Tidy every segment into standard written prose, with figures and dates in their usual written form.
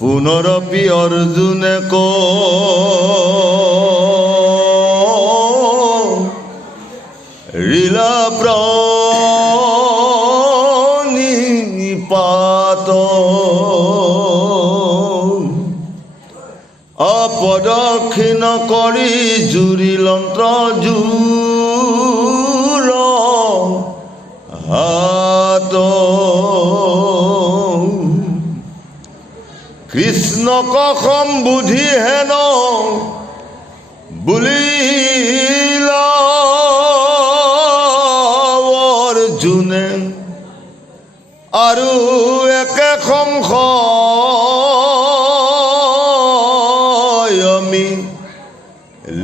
পুনৰপি অৰ্জুনে লীলা প্ৰাণিপাত অপদক্ষিণ কৰি জুৰিলন্ত্ৰ জুৰ হাত কৃষ্ণক সম্বোধি হেন বুলিলা অৰ্জুনে আৰু একে সংশয়মি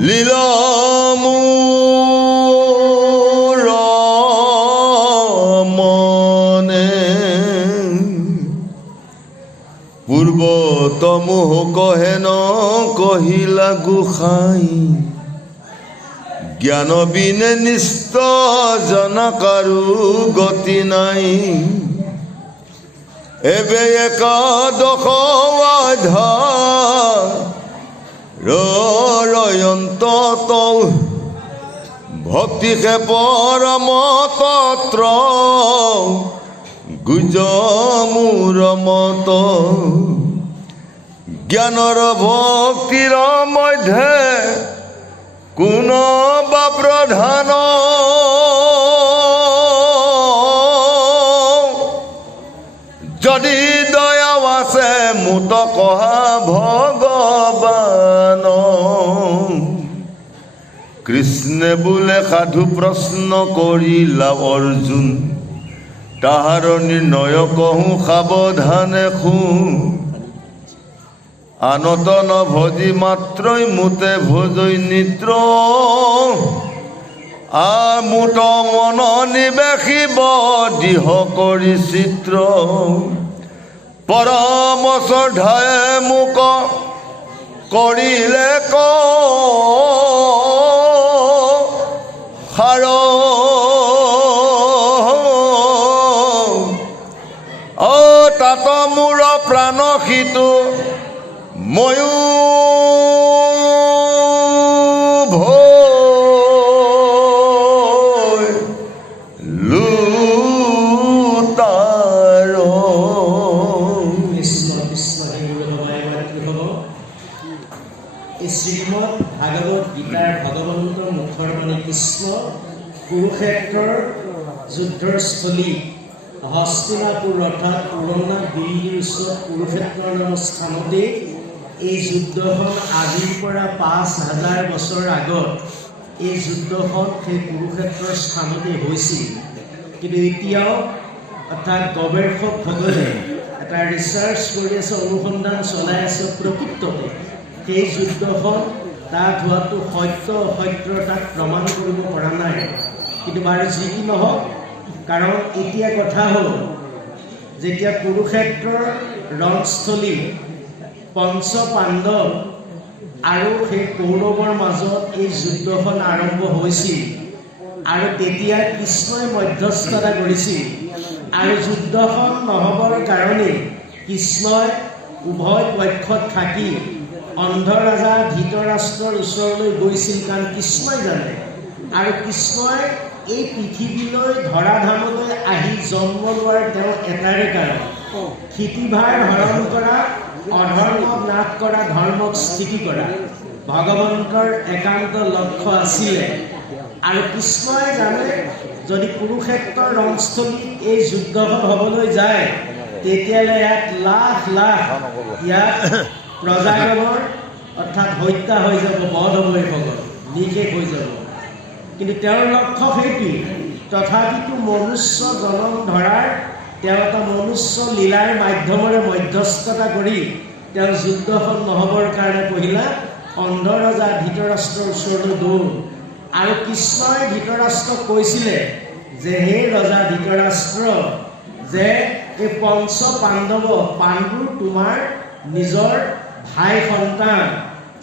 লীলামূৰ মনে পূৰ্বতমোহ কহেন কহিলা গোসাঁই জ্ঞান বিনে নিষ্ঠ জন কাৰো গতি নাই এবে একাদশ অধ্যায়ন্ত ভক্তি হে পৰম তত্ৰ গুজ মোৰ মত জ্ঞানৰ ভক্তিৰ মধ্যে কোন বা প্ৰধান যদি দয়াও আছে মুত কহা ভগৱান কৃষ্ণে বোলে সাধু প্ৰশ্ন কৰিলা অৰ্জুন তাহাৰ নিৰ্ণয় কহোঁ সাৱধানে শুন আনত নভজি মাত্ৰই মুতে ভোজৈ নিদ্ৰ মুত মন নিবেশিব দিহ কৰি চিত্ৰ পৰম শ্ৰদ্ধায়ে মোক কৰিলে সাৰ তাত মোৰ প্ৰাণ সিটো ময়ো ভয় লুটাৰ শ্ৰীমদ ভাগৱত গীতাৰ ভগৱন্তৰ মুখৰ মানে কৃষ্ণ কুৰুক্ষেত্ৰৰ যুদ্ধৰ স্থলী হস্তিনাপুৰ অৰ্থাৎ পুৰণা দিল্লীৰ ওচৰত কুৰুক্ষেত্ৰৰ নামৰ স্থানতে এই যুদ্ধখন আজিৰ পৰা ৫,০০০ বছৰ আগত এই যুদ্ধখন সেই কুৰুক্ষেত্ৰৰ স্থানতে হৈছিল কিন্তু এতিয়াও অৰ্থাৎ গৱেষকসকলে এটা ৰিচাৰ্চ কৰি আছে অনুসন্ধান চলাই আছে প্ৰকৃততে সেই যুদ্ধখন তাত হোৱাটো সত্য অসত্যৰ তাক প্ৰমাণ কৰিব পৰা নাই কিন্তু বাৰু যি কি নহওক কাৰণ এতিয়া কথা হ'ল যেতিয়া কুৰুক্ষেত্ৰৰ ৰণস্থলী পঞ্চ পাণ্ডৱ আৰু সেই কৌৰৱৰ মাজত এই যুদ্ধখন আৰম্ভ হৈছিল আৰু তেতিয়া কৃষ্ণই মধ্যস্থতা কৰিছিল আৰু যুদ্ধখন নহবৰ কাৰণে কৃষ্ণই উভয় পক্ষত থাকি অন্ধ ৰজা ধৃতৰাষ্ট্ৰৰ ওচৰলৈ গৈছিল কাৰণ কৃষ্ণই জানে আৰু কৃষ্ণই এই পৃথিৱীলৈ ধৰাধামলৈ আহি জন্ম লোৱাৰ তেওঁ এটাৰে কাৰণ ক্ষিতিভাৰ হৰণ কৰা অধৰ্মক নাশ কৰা ধৰ্মক স্থিতি কৰা ভগৱন্তৰ একান্ত লক্ষ্য আছিলে আৰু কৃষ্ণই জানে যদি কুৰুক্ষেত্ৰৰ ৰণস্থলীত এই যুদ্ধখন হ'বলৈ যায় তেতিয়ালৈ ইয়াত লাখ লাখ ইয়াত প্ৰজাগণৰ অৰ্থাৎ হত্যা হৈ যাব বধ হ'ব এইসকল নিশেষ হৈ যাব কিন্তু তেওঁৰ লক্ষ্য সেইটো তথাপিতো মনুষ্য জনম ধৰাৰ তেওঁ এটা মনুষ্য লীলাৰ মাধ্যমেৰে মধ্যস্থতা কৰি তেওঁ যুদ্ধখন নহবৰ কাৰণে পহিলা অন্ধ ৰজা ধৃতৰাষ্ট্ৰৰ ওচৰলৈ দৌৰ আৰু কৃষ্ণই ধৃতৰাষ্ট্ৰক কৈছিলে যে হে ৰজা ধৃতৰাষ্ট্ৰ যে এই পঞ্চ পাণ্ডৱ পাণ্ডু তোমাৰ নিজৰ ভাই সন্তান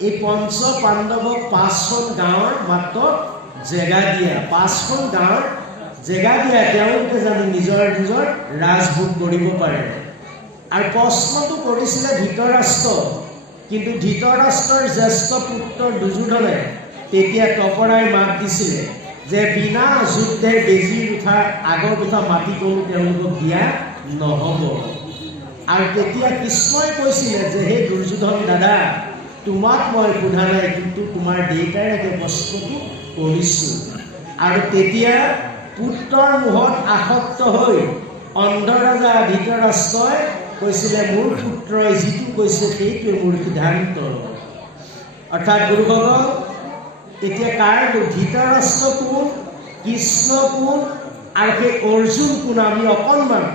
এই পঞ্চ পাণ্ডৱক 5খন গাঁৱৰ মাত্ৰ জেগা দিয়া 5খন গাঁৱৰ জেগা দিয়া তেওঁলোকে জানি নিজৰ নিজৰ ৰাজভোগ কৰিব পাৰে আৰু প্ৰশ্নটো কৰিছিলে ধৃতৰাষ্ট্ৰ কিন্তু ধৃতৰাষ্ট্ৰৰ জ্যেষ্ঠ পুত্ৰ দুৰ্যোধনে তেতিয়া তপৰাই মাত দিছিলে যে বিনা যুদ্ধে বেজীৰ উঠা আগৰ কথা মাটি কোনো তেওঁলোকক দিয়া নহ'ব আৰু তেতিয়া কৃষ্ণই কৈছিলে যে হে দুৰ্যোধন দাদা তোমাক মই সোধা নাই কিন্তু তোমাৰ দেউতাৰ একে প্ৰশ্নটো কৰিছোঁ আৰু তেতিয়া পুত্ৰৰ মোহত আসক্ত হৈ অন্ধৰজা ধৃতৰাষ্ট্ৰই কৈছিলে মোৰ পুত্ৰই যিটো কৈছে সেইটোৱে মোৰ সিদ্ধান্ত অৰ্থাৎ গুৰুসকল এতিয়া কাৰ ধৃতৰাষ্ট্ৰ কোন কৃষ্ণ কোন আৰু সেই অৰ্জুন কোন আমি অকণমান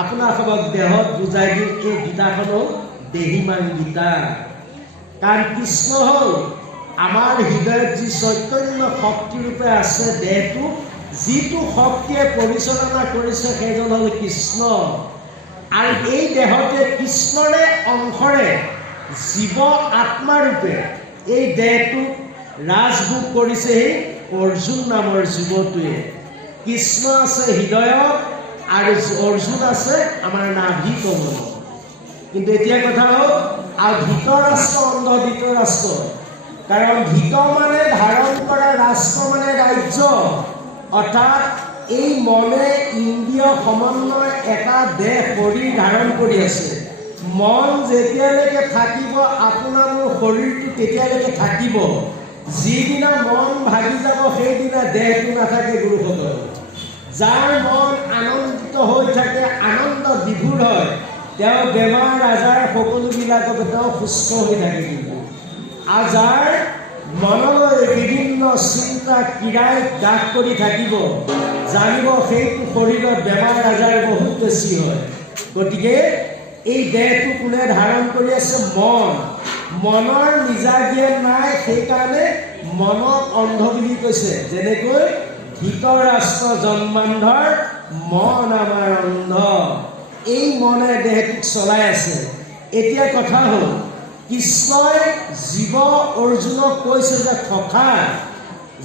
আপোনালোকক দেহত বুজাই দিওঁ এই গীতাখনো দেহিমান গীতা কাৰণ কৃষ্ণ হ'ল আমাৰ হৃদয়ত যি চৈতন্য শক্তিৰূপে আছে দেহটো যিটো শক্তিয়ে পৰিচালনা কৰিছে সেইজন হ'ল কৃষ্ণ আৰু এই দেহতে কৃষ্ণৰে অংশৰে জীৱ আত্মাৰূপে এই দেহটো ৰাজভোগ কৰিছে সেই অৰ্জুন নামৰ জীৱটোৱে কৃষ্ণ আছে হৃদয়ত আৰু অৰ্জুন আছে আমাৰ নাভি কমলত কিন্তু এতিয়া কথা হ'ল আৰু ধৃতৰাষ্ট্ৰ অন্ধ ধৃতৰাষ্ট্ৰ কাৰণ ধৃত মানে ধাৰণ কৰা ৰাষ্ট্ৰ মানে ৰাজ্য অৰ্থাৎ এই মনে ইন্দ্ৰিয় সমন্বয় এটা দেহ শৰীৰ ধাৰণ কৰি আছে মন যেতিয়ালৈকে থাকিব আপোনাৰ মোৰ শৰীৰটো তেতিয়ালৈকে থাকিব যিদিনা মন ভাগি যাব সেইদিনা দেহটো নাথাকে গুৰুসকল যাৰ মন আনন্দিত হৈ থাকে আনন্দ বিভোৰ হয় তেওঁ বেমাৰ আজাৰ সকলোবিলাকত তেওঁ সুস্থ হৈ থাকে কিন্তু আৰু যাৰ মনলৈ বিভিন্ন চিন্তা ক্ৰীড়াই দাগ কৰি থাকিব জানিব সেইটো শৰীৰত বেমাৰ আজাৰ বহুত বেছি হয় গতিকে এই দেহটো কোনে ধাৰণ কৰি আছে মনৰ নিজা জ্ঞান নাই সেইকাৰণে মনক অন্ধ বুলি কৈছে যেনেকৈ ধৃতৰাষ্ট্ৰ জন্মান্ধৰ মন আমাৰ অন্ধ এই মনে দেহটোক চলাই আছে এতিয়া কথা হ'ল কৃষ্ণই জীৱ অৰ্জুনক কৈছে যে সখা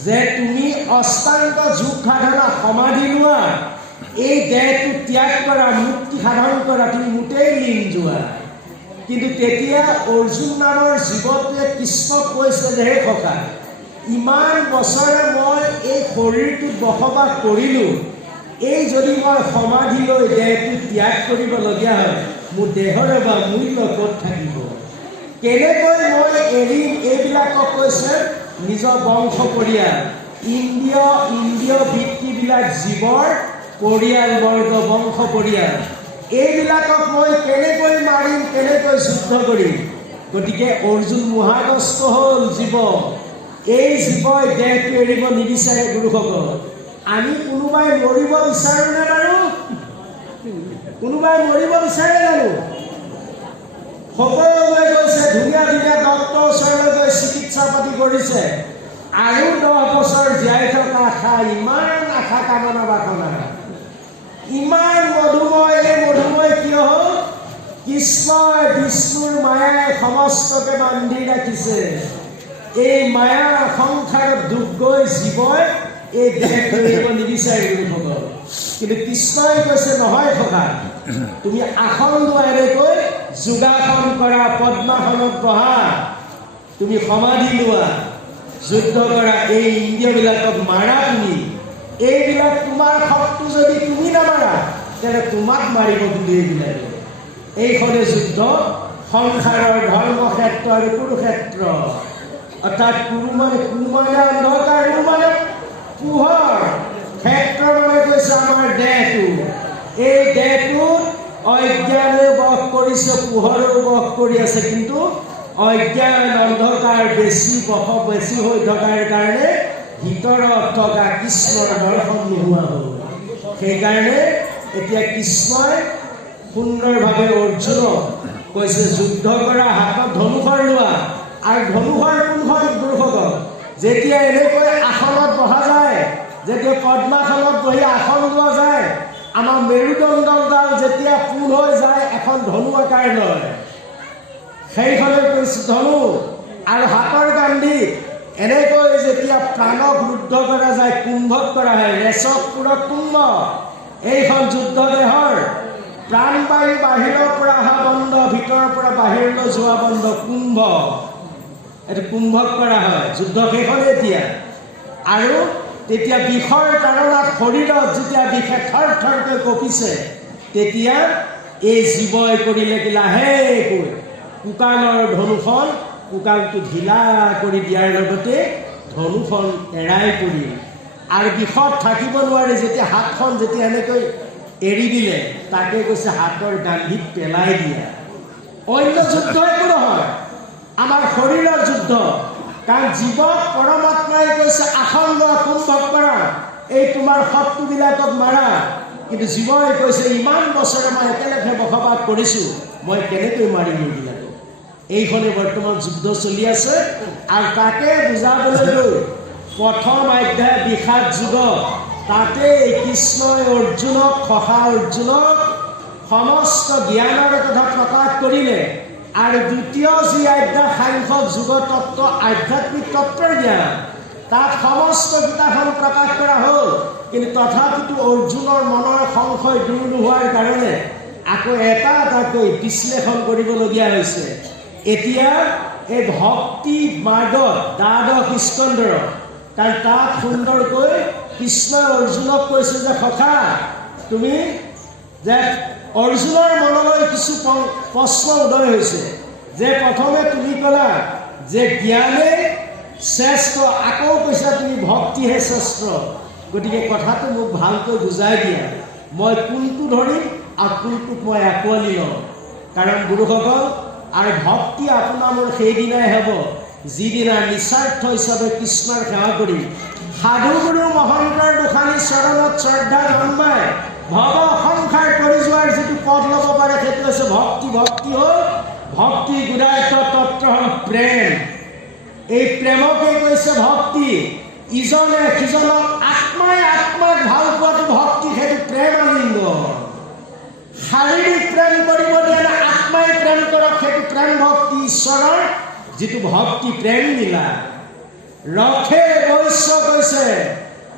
যে তুমি অষ্টাংগ যোগ সাধনা সমাধি লোৱা এই দেহটো ত্যাগ কৰা মুক্তি সাধন কৰা তুমি মোটেই লীন যোৱা কিন্তু তেতিয়া অৰ্জুন নামৰ জীৱটোৱে কৃষ্ণক কৈছে যে হে সখা ইমান বছৰে মই এই শৰীৰটোত বসবাস কৰিলোঁ এই যদি মই সমাধি লৈ দেহটো ত্যাগ কৰিবলগীয়া হয় মোৰ দেহৰে বা মূল্য ক'ত থাকিব কেনেকৈ মই এৰিম এইবিলাকক কৈছে নিজৰ বংশ পৰিয়াল ইন্দ্ৰিয় বৃত্তিবিলাক জীৱৰ পৰিয়ালবৰ্গ বংশ পৰিয়াল এইবিলাকক মই কেনেকৈ মাৰিম কেনেকৈ যুদ্ধ কৰিম গতিকে অৰ্জুন মোহাগ্ৰস্ত হ'ল জীৱ এই জীৱই দেহটো এৰিব নিবিচাৰে গুৰুসকল আমি কোনোবাই মৰিব বিচাৰোঁনে বাৰু কোনোবাই মৰিব বিচাৰে জানো সকলোৱে গৈছে ধুনীয়া ধুনীয়া ডক্টৰৰ ওচৰলৈ গৈ চিকিৎসা পাতি কৰিছে আৰু 10 বছৰ জীয়াই থকা আশা ইমান আশা কামনা বাসনা ইমান মধুময় এই মধুময় কিয় হ'ল কৃষ্ণই বিষ্ণুৰ মায়াই সমস্তকে বান্ধি ৰাখিছে এই মায়াৰ সংসাৰত দুখ গৈ জীৱই এই দেহটো এৰিব নিবিচাৰে গুৰুসকল কিন্তু কৃষ্ণই কৈছে নহয় থকা তুমি আসন লোৱা এনেকৈ যোগাসন কৰা পদ্মাসনত বহা তুমি সমাধি লোৱা যুদ্ধ কৰা এই ইন্দ্ৰিয়বিলাকক মাৰা তুমি এইবিলাক তোমাৰ শক্তি যদি তুমি নামাৰা তেনে তোমাক মাৰিব বুলি এইবিলাকে এইখনে যুদ্ধ সংসাৰৰ ধৰ্মক্ষেত্ৰ আৰু কুৰুক্ষেত্ৰ অৰ্থাৎ কুৰু মানে অন্ধকাৰ মানে পোহৰ ক্ষেত্ৰ মানে কৈছে আমাৰ দেহটো এই দেহটোত অজ্ঞানে বস কৰিছে পোহৰেও বস কৰি আছে কিন্তু অজ্ঞান অন্ধকাৰ বেছি হৈ থকাৰ কাৰণে ভিতৰত থকা কৃষ্ণৰ দৰ্শন নোহোৱা হ'ল সেইকাৰণে এতিয়া কৃষ্ণই সুন্দৰভাৱে অৰ্জুনক কৈছে যুদ্ধ কৰা হাতত ধনুষৰ লোৱা আৰু ধনুষৰ কোনখন গুৰুসকল যেতিয়া এনেকৈ আসনত বহা যায় যেতিয়া পদ্মাসনত বহি আসন লোৱা যায় আমাৰ মেৰুদণ্ডডাল যেতিয়া ফুল হৈ যায় এখন ধনু আকাৰ লয় সেইখনে কৈছে ধনু আৰু হাতৰ গান্ধী এনেকৈ যেতিয়া প্ৰাণক ৰুদ্ধ কৰা যায় কুম্ভক কৰা হয় ৰেচক পুৰক কুম্ভ এইখন যুদ্ধ দেহৰ প্ৰাণবায়ু বাহিৰৰ পৰা অহা বন্ধ ভিতৰৰ পৰা বাহিৰলৈ যোৱা বন্ধ কুম্ভ এইটো কুম্ভক কৰা হয় যুদ্ধ সেইখনে এতিয়া আৰু তেতিয়া বিষৰ তাৰণাত শৰীৰত যেতিয়া বিষে থৰ থৰকৈ কঁপিছে তেতিয়া এই জীৱই কৰিলে কি লাহেকৈ কুকালৰ ধনুখন কুকালটো ঢিলা কৰি দিয়াৰ লগতে ধনুখন এৰাই পৰিল আৰু বিষত থাকিব নোৱাৰি যেতিয়া হাতখন যেতিয়া এনেকৈ এৰি দিলে তাকে কৈছে হাতৰ গান্ধীত পেলাই দিয়া অন্য যুদ্ধ একো নহয় আমাৰ শৰীৰৰ যুদ্ধ কাৰণ জীৱক পৰমাত্মাই কৈছে আসন লোৱা কুম্ভক কৰা এই তোমাৰ শত্ৰুবিলাকক মাৰা কিন্তু জীৱই কৈছে ইমান বছৰে মই একেলগে বসবাস কৰিছোঁ মই কেনেকৈ মাৰিম এইবিলাকক এইখনে বৰ্তমান যুদ্ধ চলি আছে আৰু তাকে বুজাবলৈ লৈ প্ৰথম অধ্যায় বিষাদ যুগ তাতে কৃষ্ণই অৰ্জুনক অৰ্জুনক সমস্ত জ্ঞানৰ কথা প্ৰকাশ কৰিলে আৰু দ্বিতীয় যি অধ্যায় সাংখ্যক যুগ তত্ত্ব আধ্যাত্মিক তত্ত্বৰ জ্ঞান তাত সমস্ত কিতাপখন প্ৰকাশ কৰা হ'ল কিন্তু তথাপিতো অৰ্জুনৰ মনৰ সংশয় দূৰ নোহোৱাৰ কাৰণে আকৌ এটা এটাকৈ বিশ্লেষণ কৰিবলগীয়া হৈছে এতিয়া এই ভক্তি মাৰ্গত দ্বাদশ স্কন্ধৰ কাৰণ তাত সুন্দৰকৈ কৃষ্ণই অৰ্জুনক কৈছে যে সখা তুমি যে অৰ্জুনৰ মনলৈ কিছু প্ৰশ্ন উদয় হৈছে যে প্ৰথমে তুমি ক'লা যে জ্ঞানে শ্ৰেষ্ঠ আকৌ কৈছা তুমি ভক্তিহে শ্ৰেষ্ঠ গতিকে কথাটো মোক ভালকৈ বুজাই দিয়া মই কোনটো ধৰিম আৰু কোনটোক মই আঁকোৱালি লওঁ কাৰণ গুৰুসকল আৰু ভক্তি আপোনাৰ মোৰ সেইদিনাই হ'ব যিদিনা নিস্বাৰ্থ হিচাপে কৃষ্ণৰ সেৱা কৰি সাধু গুৰু মহন্তৰ দুখানি চৰণত শ্ৰদ্ধা জন্মাই ভৱ সংসাৰ কৰি যোৱাৰ যিটো পথ ল'ব পাৰে সেইটো হৈছে ভক্তি ভক্তি হ'ল ভক্তি গুদাৰ্থ তত্ত্ব হ'ল প্ৰেম এই প্ৰেমকে কৈছে ভক্তি ইজনে সিজনক আত্মাই আত্মাক ভাল পোৱাটো ভক্তি সেইটো প্ৰেম আলিংগ শাৰীৰিক প্ৰেম কৰিব দিয়ে না আত্মাই প্ৰেম কৰক সেইটো প্ৰেম ভক্তি ঈশ্বৰৰ যিটো ভক্তি প্ৰেম লীলা ৰথে বৈশ্য কৈছে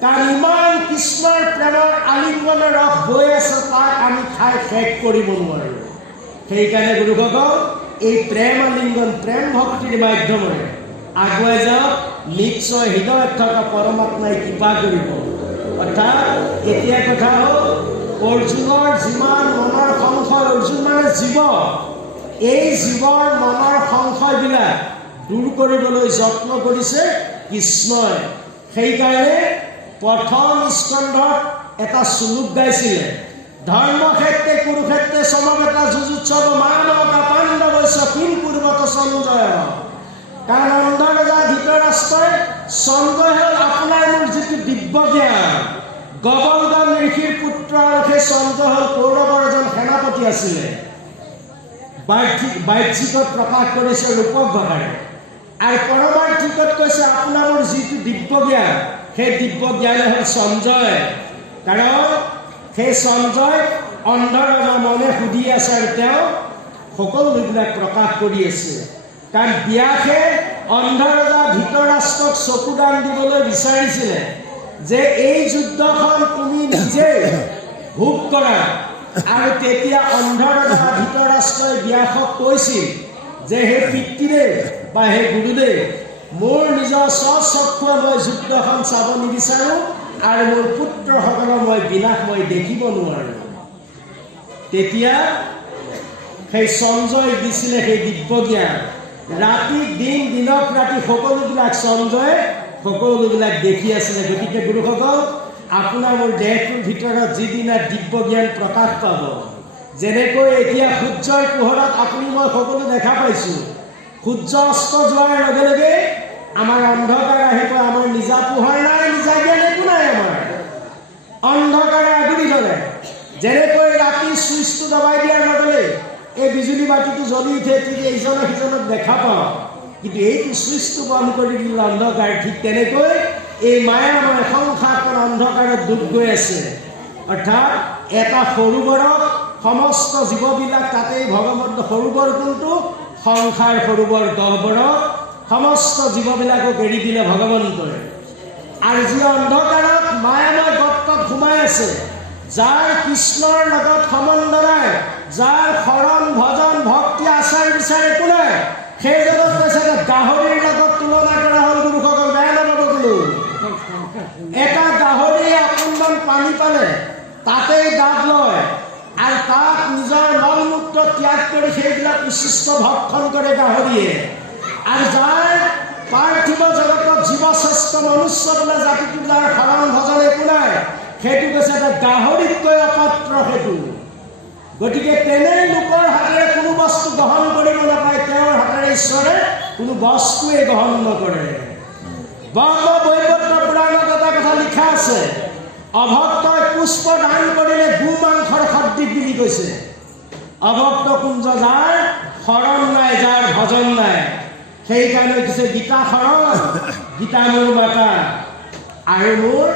কাৰণ ইমান কৃষ্ণৰ প্ৰেমৰ আলিংগনৰ ৰস বৈ আছে তাক আমি খাই শেষ কৰিব নোৱাৰোঁ সেইকাৰণে গুৰুসকল এই প্ৰেম আলিংগন প্ৰেম ভক্তিৰ মাধ্যমেৰে আগুৱাই যাওক নিশ্চয় হৃদয়ত থকা পৰমাত্মাই কৃপা কৰিব অৰ্থাৎ এতিয়া কথা হ'ল অৰ্জুনৰ যিমান মনৰ সংশয় অৰ্জুন মানে জীৱ এই জীৱৰ মনৰ সংশয়বিলাক দূৰ কৰিবলৈ যত্ন কৰিছে কৃষ্ণই সেইকাৰণে প্ৰথম স্কন্ধত এটা শ্লোক গাইছিলে ধৰ্মক্ষেত্ৰে কুৰুক্ষেত্ৰে সমবেতা যুযুৎসৱ মানৱতা পাণ্ডৱস্য কিম পূৰ্বত সঞ্জয় কাৰণ অন্ধৰজা ধৃতৰাষ্ট্ৰই সঞ্জয় হ'ল আপোনাৰ মোৰ যিটো দিব্য জ্ঞান গবলদন ঋষিৰ পুত্ৰ আৰু সেই সঞ্জয় হ'ল কৌৰৱৰ এজন সেনাপতি আছিলে বাহ্যিকত প্ৰকাশ কৰিছে ৰূপক ভাষাৰে আৰু পৰমাৰ্থিকত কৈছে আপোনাৰ মোৰ যিটো দিব্য জ্ঞান সেই দিব্য জ্ঞানে হ'ল সঞ্জয় কাৰণ সেই সঞ্জয় অন্ধৰজা মনে সুধি আছে আৰু তেওঁ সকলোবিলাক প্ৰকাশ কৰি আছে কাৰণ ব্যাসে অন্ধৰজা ধৃতৰাষ্ট্ৰক চকুদান দিবলৈ বিচাৰিছিলে যে এই যুদ্ধখন তুমি নিজে ভোগ কৰা আৰু তেতিয়া অন্ধৰজা ধৃতৰাষ্ট্ৰই ব্যাসক কৈছিল যে হে পিতৃদেৱ বা হে গুৰুদেৱ মোৰ নিজৰ স্বচক্ষুৰে মই যুদ্ধখন চাব নিবিচাৰোঁ আৰু মোৰ পুত্ৰসকলৰ মই বিনাশ মই দেখিব নোৱাৰোঁ তেতিয়া সেই সঞ্জয় দিছিলে সেই দিব্য জ্ঞান ৰাতি দিন দিনক ৰাতি সকলোবিলাক সঞ্জয়ে সকলোবিলাক দেখি আছিলে গতিকে গুৰুসকল আপোনাৰ মোৰ দেহটোৰ ভিতৰত যিদিনা দিব্য জ্ঞান প্ৰকাশ পাব যেনেকৈ এতিয়া সূৰ্যৰ পোহৰত আপুনি মই সকলো দেখা পাইছোঁ সূৰ্য অস্ত যোৱাৰ লগে লগে আমাৰ অন্ধকাৰ আহিব আমাৰ নিজা পোহৰ নাই নিজা জ্ঞান একো নাই আমাৰ অন্ধকাৰে আগুৰি ধৰে যেনেকৈ ৰাতি চুইচটো দবাই দিয়াৰ লগে লগে এই বিজুলী বাতিটো জ্বলি উঠে ঠিক ইজনে সিজনক দেখা পাওঁ কিন্তু এইটো চুইচটো বন্ধ কৰি দিলে অন্ধকাৰ ঠিক তেনেকৈ এই মায়াময় সংসাৰখন অন্ধকাৰত ডুব গৈ আছে অৰ্থাৎ এটা সৰোবৰক সমস্ত জীৱবিলাক তাতেই ভগৱন্ত সৰোবৰ কোনটো সংসাৰ সৰোবৰ গহ্বৰক সমস্ত জীৱবিলাকক এৰি দিলে ভগৱন্তই আৰু যি অন্ধকাৰত মায়াময় গৰ্তত সোমাই আছে যাৰ কৃষ্ণৰ লগত সম্বন্ধ নাই যাৰ শৰণ ভজন ভক্তি আচাৰ বিচাৰ একো নাই সেইজনক কৈছে গাহৰিৰ লগত তুলনা কৰা হ'ল গুৰুসকল বেয়া নাপাব বোলো এটা গাহৰি অকণমান পানী পালে তাতেই দাঁত লয় আৰু তাক নিজৰ মলমূত্ৰ ত্যাগ কৰি সেইবিলাক উচিষ্ট ভক্ষণ কৰে গাহৰিয়ে আৰু যাৰ পাৰ্থিৱ জগতত জীৱশ্ৰেষ্ঠ মনুষ্য বোলা জাতিটো যাৰ শৰণ ভজন একো নাই সেইটো কৈছে এটা গাহৰিতকৈ অপাত্ৰ সেইটো গতিকে তেনে লোকৰ হাতেৰে কোনো বস্তু গ্ৰহণ কৰিব নাপায় তেওঁৰ হাতেৰে ঈশ্বৰে কোনো বস্তুৱে গ্ৰহণ নকৰে বৈবৰ্ত পুৰাণত এটা কথা লিখা আছে অভক্তই পুষ্প দান কৰিলে গো মাংসৰ সদৃশ বুলি কৈছে অভক্ত কুঞ্জ যাৰ শৰণ নাই যাৰ ভজন নাই সেইকাৰণে কৈছে গীতা শৰণ গীতা মোৰ মাতা আৰু মোৰ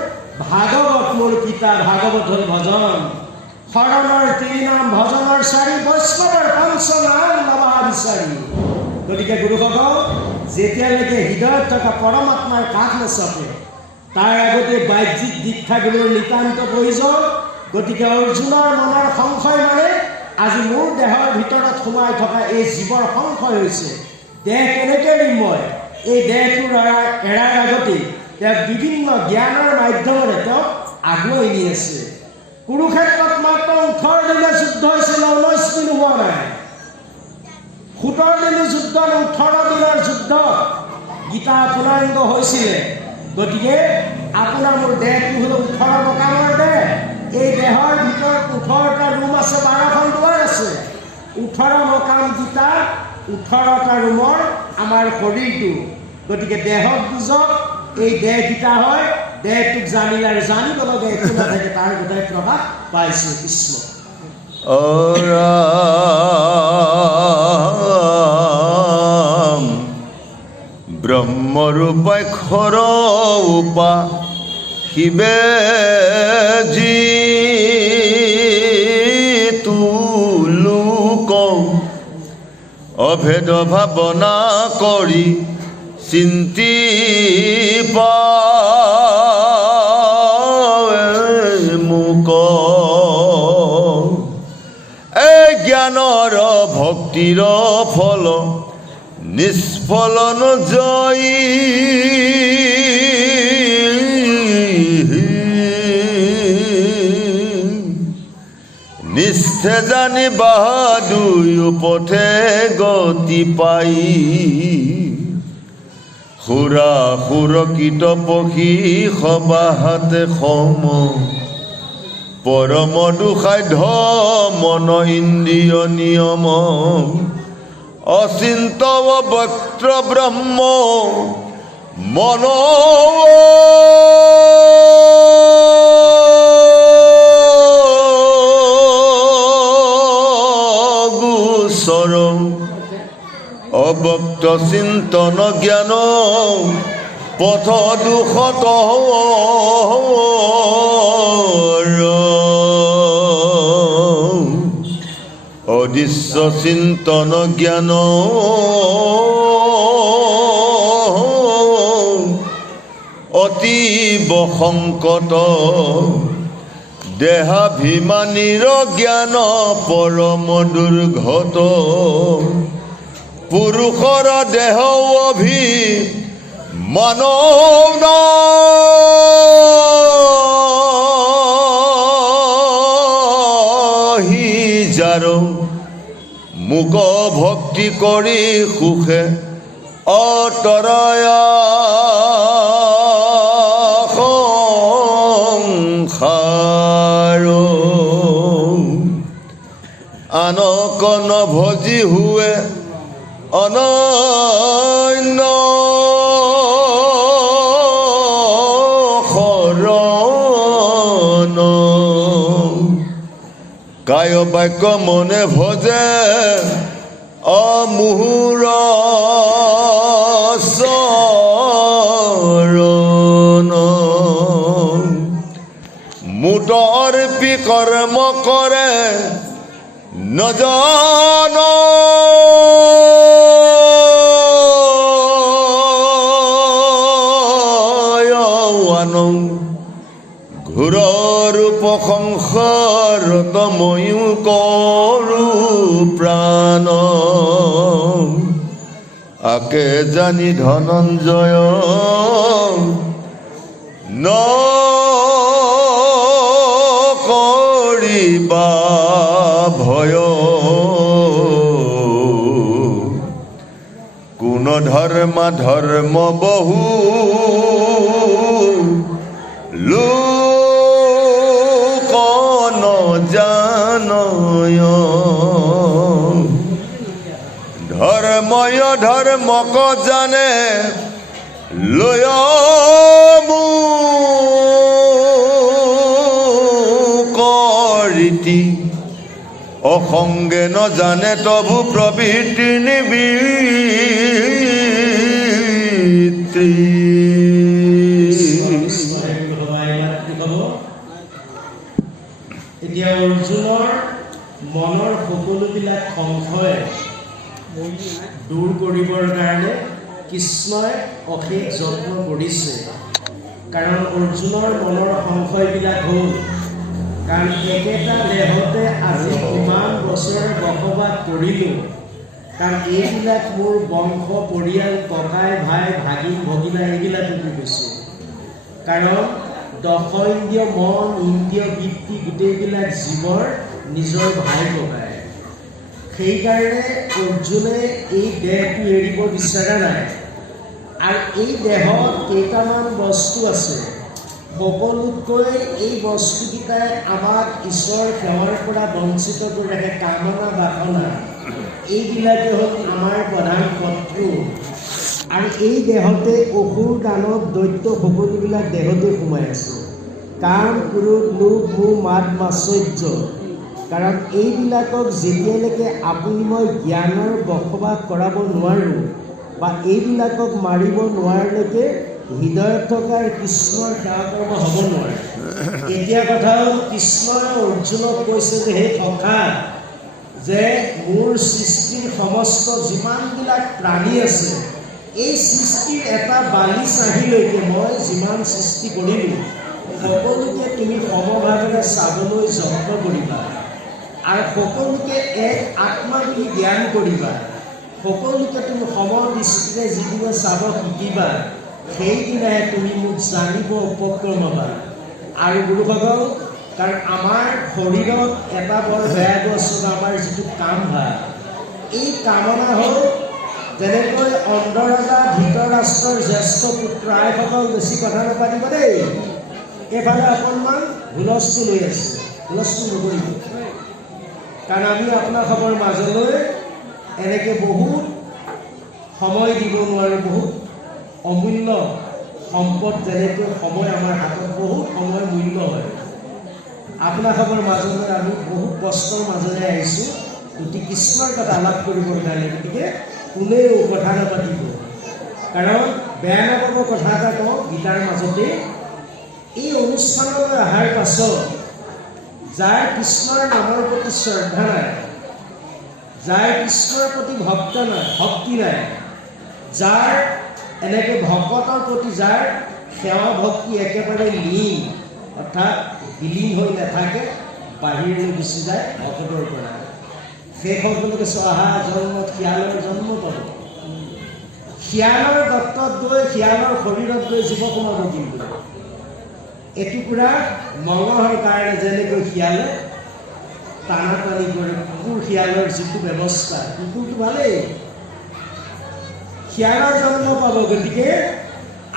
ভাগৱত মোৰ পিতা ভাগৱত হ'ল ভজন শৰণৰ তিনি নাম ভজনৰ চাৰি বৈষ্ণৱৰ পঞ্চ নাম নমা বিচাৰি গতিকে গুৰুসকল যেতিয়ালৈকে হৃদয়ত থকা পৰমাত্মাৰ কাষ নচপে তাৰ আগতে বাহ্যিক দীক্ষা গুৰুৰ নিতান্ত প্ৰয়োজন গতিকে অৰ্জুনৰ মনৰ সংশয় মানে আজি মোৰ দেহৰ ভিতৰত সোমাই থকা এই জীৱৰ সংশয় হৈছে দেহ কেনেকৈ এৰিম মই এই দেহটোৰ এৰাৰ আগতে তেওঁ বিভিন্ন জ্ঞানৰ মাধ্যমেৰে তেওঁক আগুৱাই নি আছে কুৰুক্ষেত্ৰত মাত্ৰ 18 দিনীয়া যুদ্ধ হৈছিল 19 দিন হোৱা নাই 17 দিনীয়া যুদ্ধ 18 দিনৰ যুদ্ধ গীতা পূৰ্ণাংগ হৈছিলে গতিকে আপোনাৰ মোৰ দেহটো হ'ল 18 মকামৰ দেহ এই দেহৰ ভিতৰত 18টা ৰুম আছে 12খন দুৱাৰ আছে 18 মকাম গীতা 18টা ৰুমৰ আমাৰ শৰীৰটো গতিকে দেহক বুজক এই দেহগীতা হয় দেহটোক জানিলে আৰু জানিব লাগে একো নাথাকে তাৰ গোটেই প্ৰভাৱ পাইছে কৃষ্ণ ব্ৰহ্মৰূপাক্ষৰ উপা শিৱে যি লোক অভেদ ভাৱনা কৰি চিন্তি মোক এই জ্ঞানৰ ভক্তিৰ ফল নিষ্ফলন জয়ী নিষ্ঠে জানি বাহাদুৰ পথে গতি পাই সুৰা সুৰকিত পক্ষী সবাহাতে সম পৰম দুসাধ্য মন ইন্দ্ৰিয় নিয়ম অচিন্ত বক্ত্ৰ ব্ৰহ্ম মন গোচৰ অবক্ত চিন্তন জ্ঞান পথ দুখত অদৃশ্য চিন্তন জ্ঞান অতীব সংকট দেহাভিমানীৰ জ্ঞান পৰম দুৰ্ঘট পুৰুষৰ দেহ অভি মানৱ যাৰ মোক ভক্তি কৰি সুখে অতৰায়া সংসাৰ আনক নভজি হুৱে অনন্য শৰণ কায় বাক্য মনে ভজে অমুহুৰ চৰণ মুট অৰ্পি কৰ ধৰ্ম কৰে নজন ঘোৰৰ প্ৰশংসাৰত ময়ো কৰোঁ প্ৰাণ আকে জানি ধনঞ্জয় নকৰিবা ভয় কোন ধৰ্ম বহু লোক নজানয় ধৰ্ময় ধৰ্মক জানে লয় মুকৰীতি অসংগে নজানে তবু প্ৰবৃত্তি নিবৃত্তি এতিয়া অৰ্জুনৰ মনৰ সকলোবিলাক সংশয় দূৰ কৰিবৰ কাৰণে কৃষ্ণই অশেষ যত্ন কৰিছে কাৰণ অৰ্জুনৰ মনৰ সংশয়বিলাক হ'ল কাৰণ একেটা দেহতে আজি কিমান বছৰ বসবাস কৰিলোঁ কাৰণ এইবিলাক মোৰ বংশ পৰিয়াল ককাই ভাই ভাগিন ভগিনা এইবিলাকো কৈছোঁ কাৰণ দশ ইন্দ্ৰিয় মন ইন্দ্ৰিয় বৃত্তি গোটেইবিলাক জীৱৰ নিজৰ ভাই ককাই সেইকাৰণে অৰ্জুনে এই দেহটো এৰিব বিচৰা নাই আৰু এই দেহত কেইটামান বস্তু আছে সকলোতকৈ এই বস্তুকেইটাই আমাক ঈশ্বৰ সেৱাৰ পৰা বঞ্চিত কৰি ৰাখে কামনা বাসনা এইবিলাকে হ'ল আমাৰ প্ৰধান শত্ৰু আৰু এই দেহতে অসুৰ দানৱ দৈত্য সকলোবিলাক দেহতে সোমাই আছে কাম ক্ৰোধ লোভ মোহ মাদ মাশ্চৰ্য কাৰণ এইবিলাকক যেতিয়ালৈকে আপুনি মই জ্ঞানৰ বসবাস কৰাব নোৱাৰোঁ বা এইবিলাকক মাৰিব নোৱাৰিলেকে হৃদয়ত থকা কৃষ্ণৰ সেৱা কৰ্ম হ'ব নোৱাৰে এতিয়া কথা হ'ল কৃষ্ণই অৰ্জুনক কৈছে যে হে সখা যে মোৰ সৃষ্টিৰ সমস্ত যিমানবিলাক প্ৰাণী আছে এই সৃষ্টিৰ এটা বালি চাহিলৈকে মই যিমান সৃষ্টি কৰিলোঁ সকলোকে তুমি সমভাৱেৰে চাবলৈ যত্ন কৰিবা আৰু সকলোকে এক আত্মা বুলি জ্ঞান কৰিবা সকলোকে তুমি সমদৃষ্টিৰে যিদিনা চাব শিকিবা সেইদিনাহে তুমি মোক জানিব উপক্ৰম হ'বা আৰু গুৰুভগৱ কাৰণ আমাৰ শৰীৰত এটা বৰ বেয়া বস্তু আমাৰ যিটো কাম ভাৱ এই কামনা হ'ল যেনেকৈ অন্ধৰজা ধৃতৰাষ্ট্ৰৰ জ্যেষ্ঠ পুত্ৰ আইসকল বেছি কথা নাপাতিব দেই এইফালে অকণমান হুলস্থুল হৈ আছে হুলস্থুল নকৰিব কাৰণ আমি আপোনালোকৰ মাজলৈ এনেকৈ বহুত সময় দিব নোৱাৰোঁ বহুত অমূল্য সম্পদ যেনেকৈ সময় আমাৰ হাতত বহুত সময় মূল্য হয় আপোনালোকৰ মাজলৈ আমি বহুত কষ্টৰ মাজেৰে আহিছোঁ গতিকে কৃষ্ণৰ কথা আলাপ কৰিবৰ কাৰণে গতিকে কোনেও কথা নাপাতিব কাৰণ বেয়া নাপাব কথা এটা কওঁ গীতাৰ মাজতে এই অনুষ্ঠানলৈ অহাৰ পাছত যাৰ কৃষ্ণৰ নামৰ প্ৰতি শ্ৰদ্ধা নাই যাৰ কৃষ্ণৰ প্ৰতি ভক্তি নাই যাৰ এনেকৈ ভকতৰ প্ৰতি যাৰ সেৱা ভক্তি একেবাৰে লীন অৰ্থাৎ বিলীন হৈ নাথাকে বাহিৰলৈ গুচি যায় ভকতৰ পৰা সেই সকলোকে চহা জন্মত শিয়ালৰ জন্ম পাব শিয়ালৰ দত্তত গৈ শিয়ালৰ শৰীৰত গৈ জীৱ সোমাব কিন্তু এটুকুৰা মঙহৰ কাৰণে যেনেকৈ শিয়ালে টানা টানি কৰে কুকুৰ শিয়ালৰ যিটো ব্যৱস্থা কুকুৰটো ভালেই শিয়ালৰ জন্ম পাব গতিকে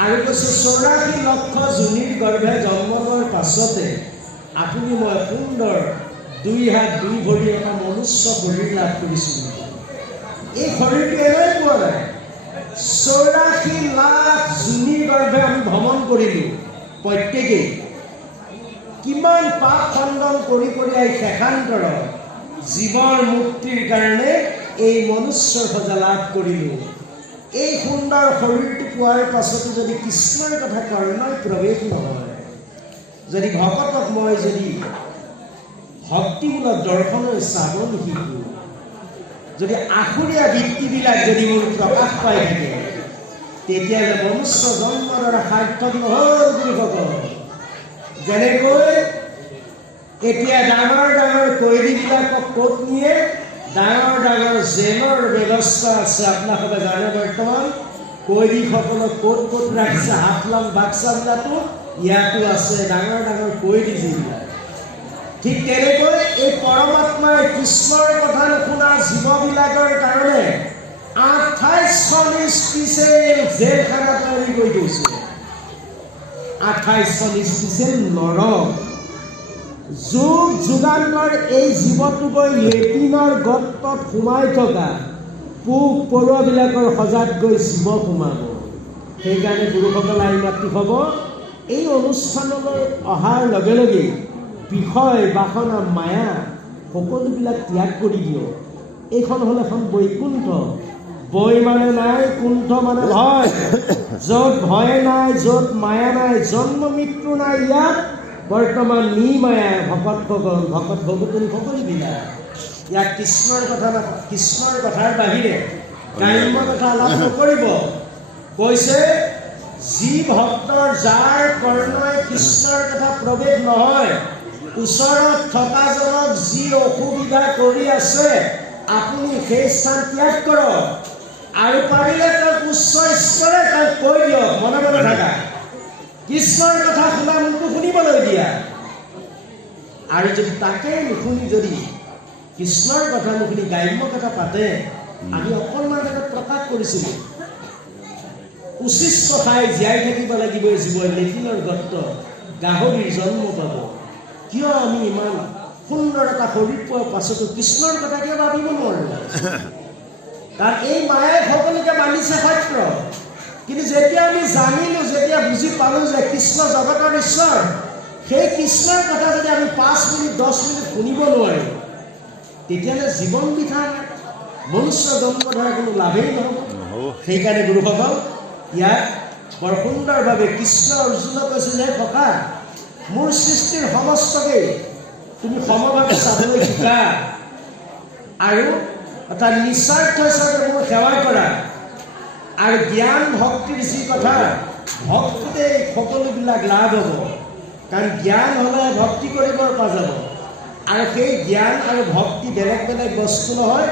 আৰু কৈছে 84 লক্ষ জুনিৰ গৰ্ভে জন্ম লোৱাৰ পাছতে আপুনি মই সুন্দৰ 2 হাত 2 ভৰি এটা মনুষ্য শৰীৰ লাভ কৰিছোঁ এই শৰীৰটো এনেই পোৱা নাই 84 লাখ জুনিৰ গৰ্ভে আমি ভ্ৰমণ কৰিলোঁ প্ৰত্যেকেই কিমান পাপ খণ্ডন কৰি শেষান্তৰত জীৱৰ মুক্তিৰ কাৰণে এই মনুষ্যৰ সজা লাভ কৰিলোঁ এই সুন্দৰ শৰীৰটো পোৱাৰ পাছতো যদি কৃষ্ণৰ কথা কৰ্ণই প্ৰৱেশ নহয় যদি ভকতক মই যদি ভক্তিমূলক দৰ্শনৰ শ্ৰাৱণ শিশু যদি আখৰীয়া বৃত্তিবিলাক যদি মোৰ প্ৰকাশ পাই থাকে তেতিয়াহ'লে মনুষ্য জন্মৰ দ্বাৰা সাৰ্থক নহ'ল বুলি ক'ব। যেনেকৈ এতিয়া ডাঙৰ ডাঙৰ কয়দীবিলাকক ক'ত নিয়ে, ডাঙৰ ডাঙৰ জেলৰ ব্যৱস্থা আছে। আপোনালোকে জানে বৰ্তমান কয়দীসকলক ক'ত ক'ত ৰাখিছে, হাফলং বাক্সাবিলাকো ইয়াতো আছে, ডাঙৰ ডাঙৰ কয়দী যিবিলাক। ঠিক তেনেকৈ এই পৰমাত্মাই কৃষ্ণৰ কথা নুশুনা জীৱবিলাকৰ কাৰণে 28খন স্পেচিয়েল জেলখানা তৈয়াৰী কৰি গৈছে। 28খন স্পেচিয়েল নৰক। যুগ যুগান্তৰ এই জীৱটো গৈ লেট্ৰিনৰ গৰ্তত সোমাই থকা পোক পৰুৱাবিলাকৰ সজাত গৈ জীৱ সোমাব। সেইকাৰণে গুৰুসকল আহি মাতৃ হ'ব এই অনুষ্ঠানলৈ অহাৰ লগে লগে বিষয় বাসনা মায়া সকলোবিলাক ত্যাগ কৰি দিয়ক। এইখন হ'ল এখন বৈকুণ্ঠ। বৈ মানে নাই, কুণ্ঠ মানে ভয়। য'ত ভয় নাই, য'ত মায়া নাই, জন্ম মৃত্যু নাই, ইয়াত বৰ্তমান নিমায়া ভকতসকল, ভকত ভকতনী সকলোবিলাক ইয়াত কৃষ্ণৰ কথাৰ বাহিৰে গ্ৰাম্য কথা আলাপ নকৰিব। কৈছে যি ভক্তৰ যাৰ কৰ্ণই কৃষ্ণৰ কথা প্ৰৱেশ নহয়, ওচৰত থকাজনক যি অসুবিধা কৰি আছে আপুনি সেই স্থান ত্যাগ কৰক আৰু পাৰিলে তেওঁক উচ্চ স্তৰে তেওঁক কৈ দিয়ক, মনে মনে থাকা, কৃষ্ণৰ কথা শুনা মোকো শুনিবলৈ দিয়া। আৰু যদি তাকে নুশুনি যদি কৃষ্ণৰ কথা নুশুনি গ্ৰাম্য কথা পাতে, আমি অকণমান আগত প্ৰকাশ কৰিছিলোঁ উচিষ্ট খাই জীয়াই থাকিব লাগিব জীৱই লেট্ৰিনৰ গৰ্ত, গাহৰিৰ জন্ম পাব। কিয় আমি ইমান সুন্দৰ এটা শৰীৰ পোৱাৰ পাছতো কৃষ্ণৰ কথা কিয় ভাবিব নোৱাৰো? কাৰণ এই মায়ে সকলোকে মানিছে সত্য, কিন্তু যেতিয়া আমি জানিলো, যেতিয়া বুজি পালো যে কৃষ্ণ জগতৰ ঈশ্বৰ, সেই কৃষ্ণৰ কথা যদি আমি 5 মিনিট 10 মিনিট শুনিব নোৱাৰো তেতিয়াহ'লে জীৱন বৃথা, মনুষ্য জন্ম ধৰা কোনো লাভেই নহ'ব। সেইকাৰণে গুৰুসকল ইয়াত বৰ সুন্দৰভাৱে কৃষ্ণ অৰ্জুনক কৈছে যে ককা মোৰ সৃষ্টিৰ সমস্তকে তুমি সমভাৱে চাবলৈ শিকা আৰু অৰ্থাৎ নিস্বাৰ্থ হিচাপে মোক সেৱা কৰা। আৰু জ্ঞান ভক্তিৰ যি কথা, ভক্তিতে সকলোবিলাক লাভ হ'ব। কাৰণ জ্ঞান হ'লে ভক্তি কৰিব পৰা যাব। আৰু সেই জ্ঞান আৰু ভক্তি বেলেগ বেলেগ বস্তু নহয়,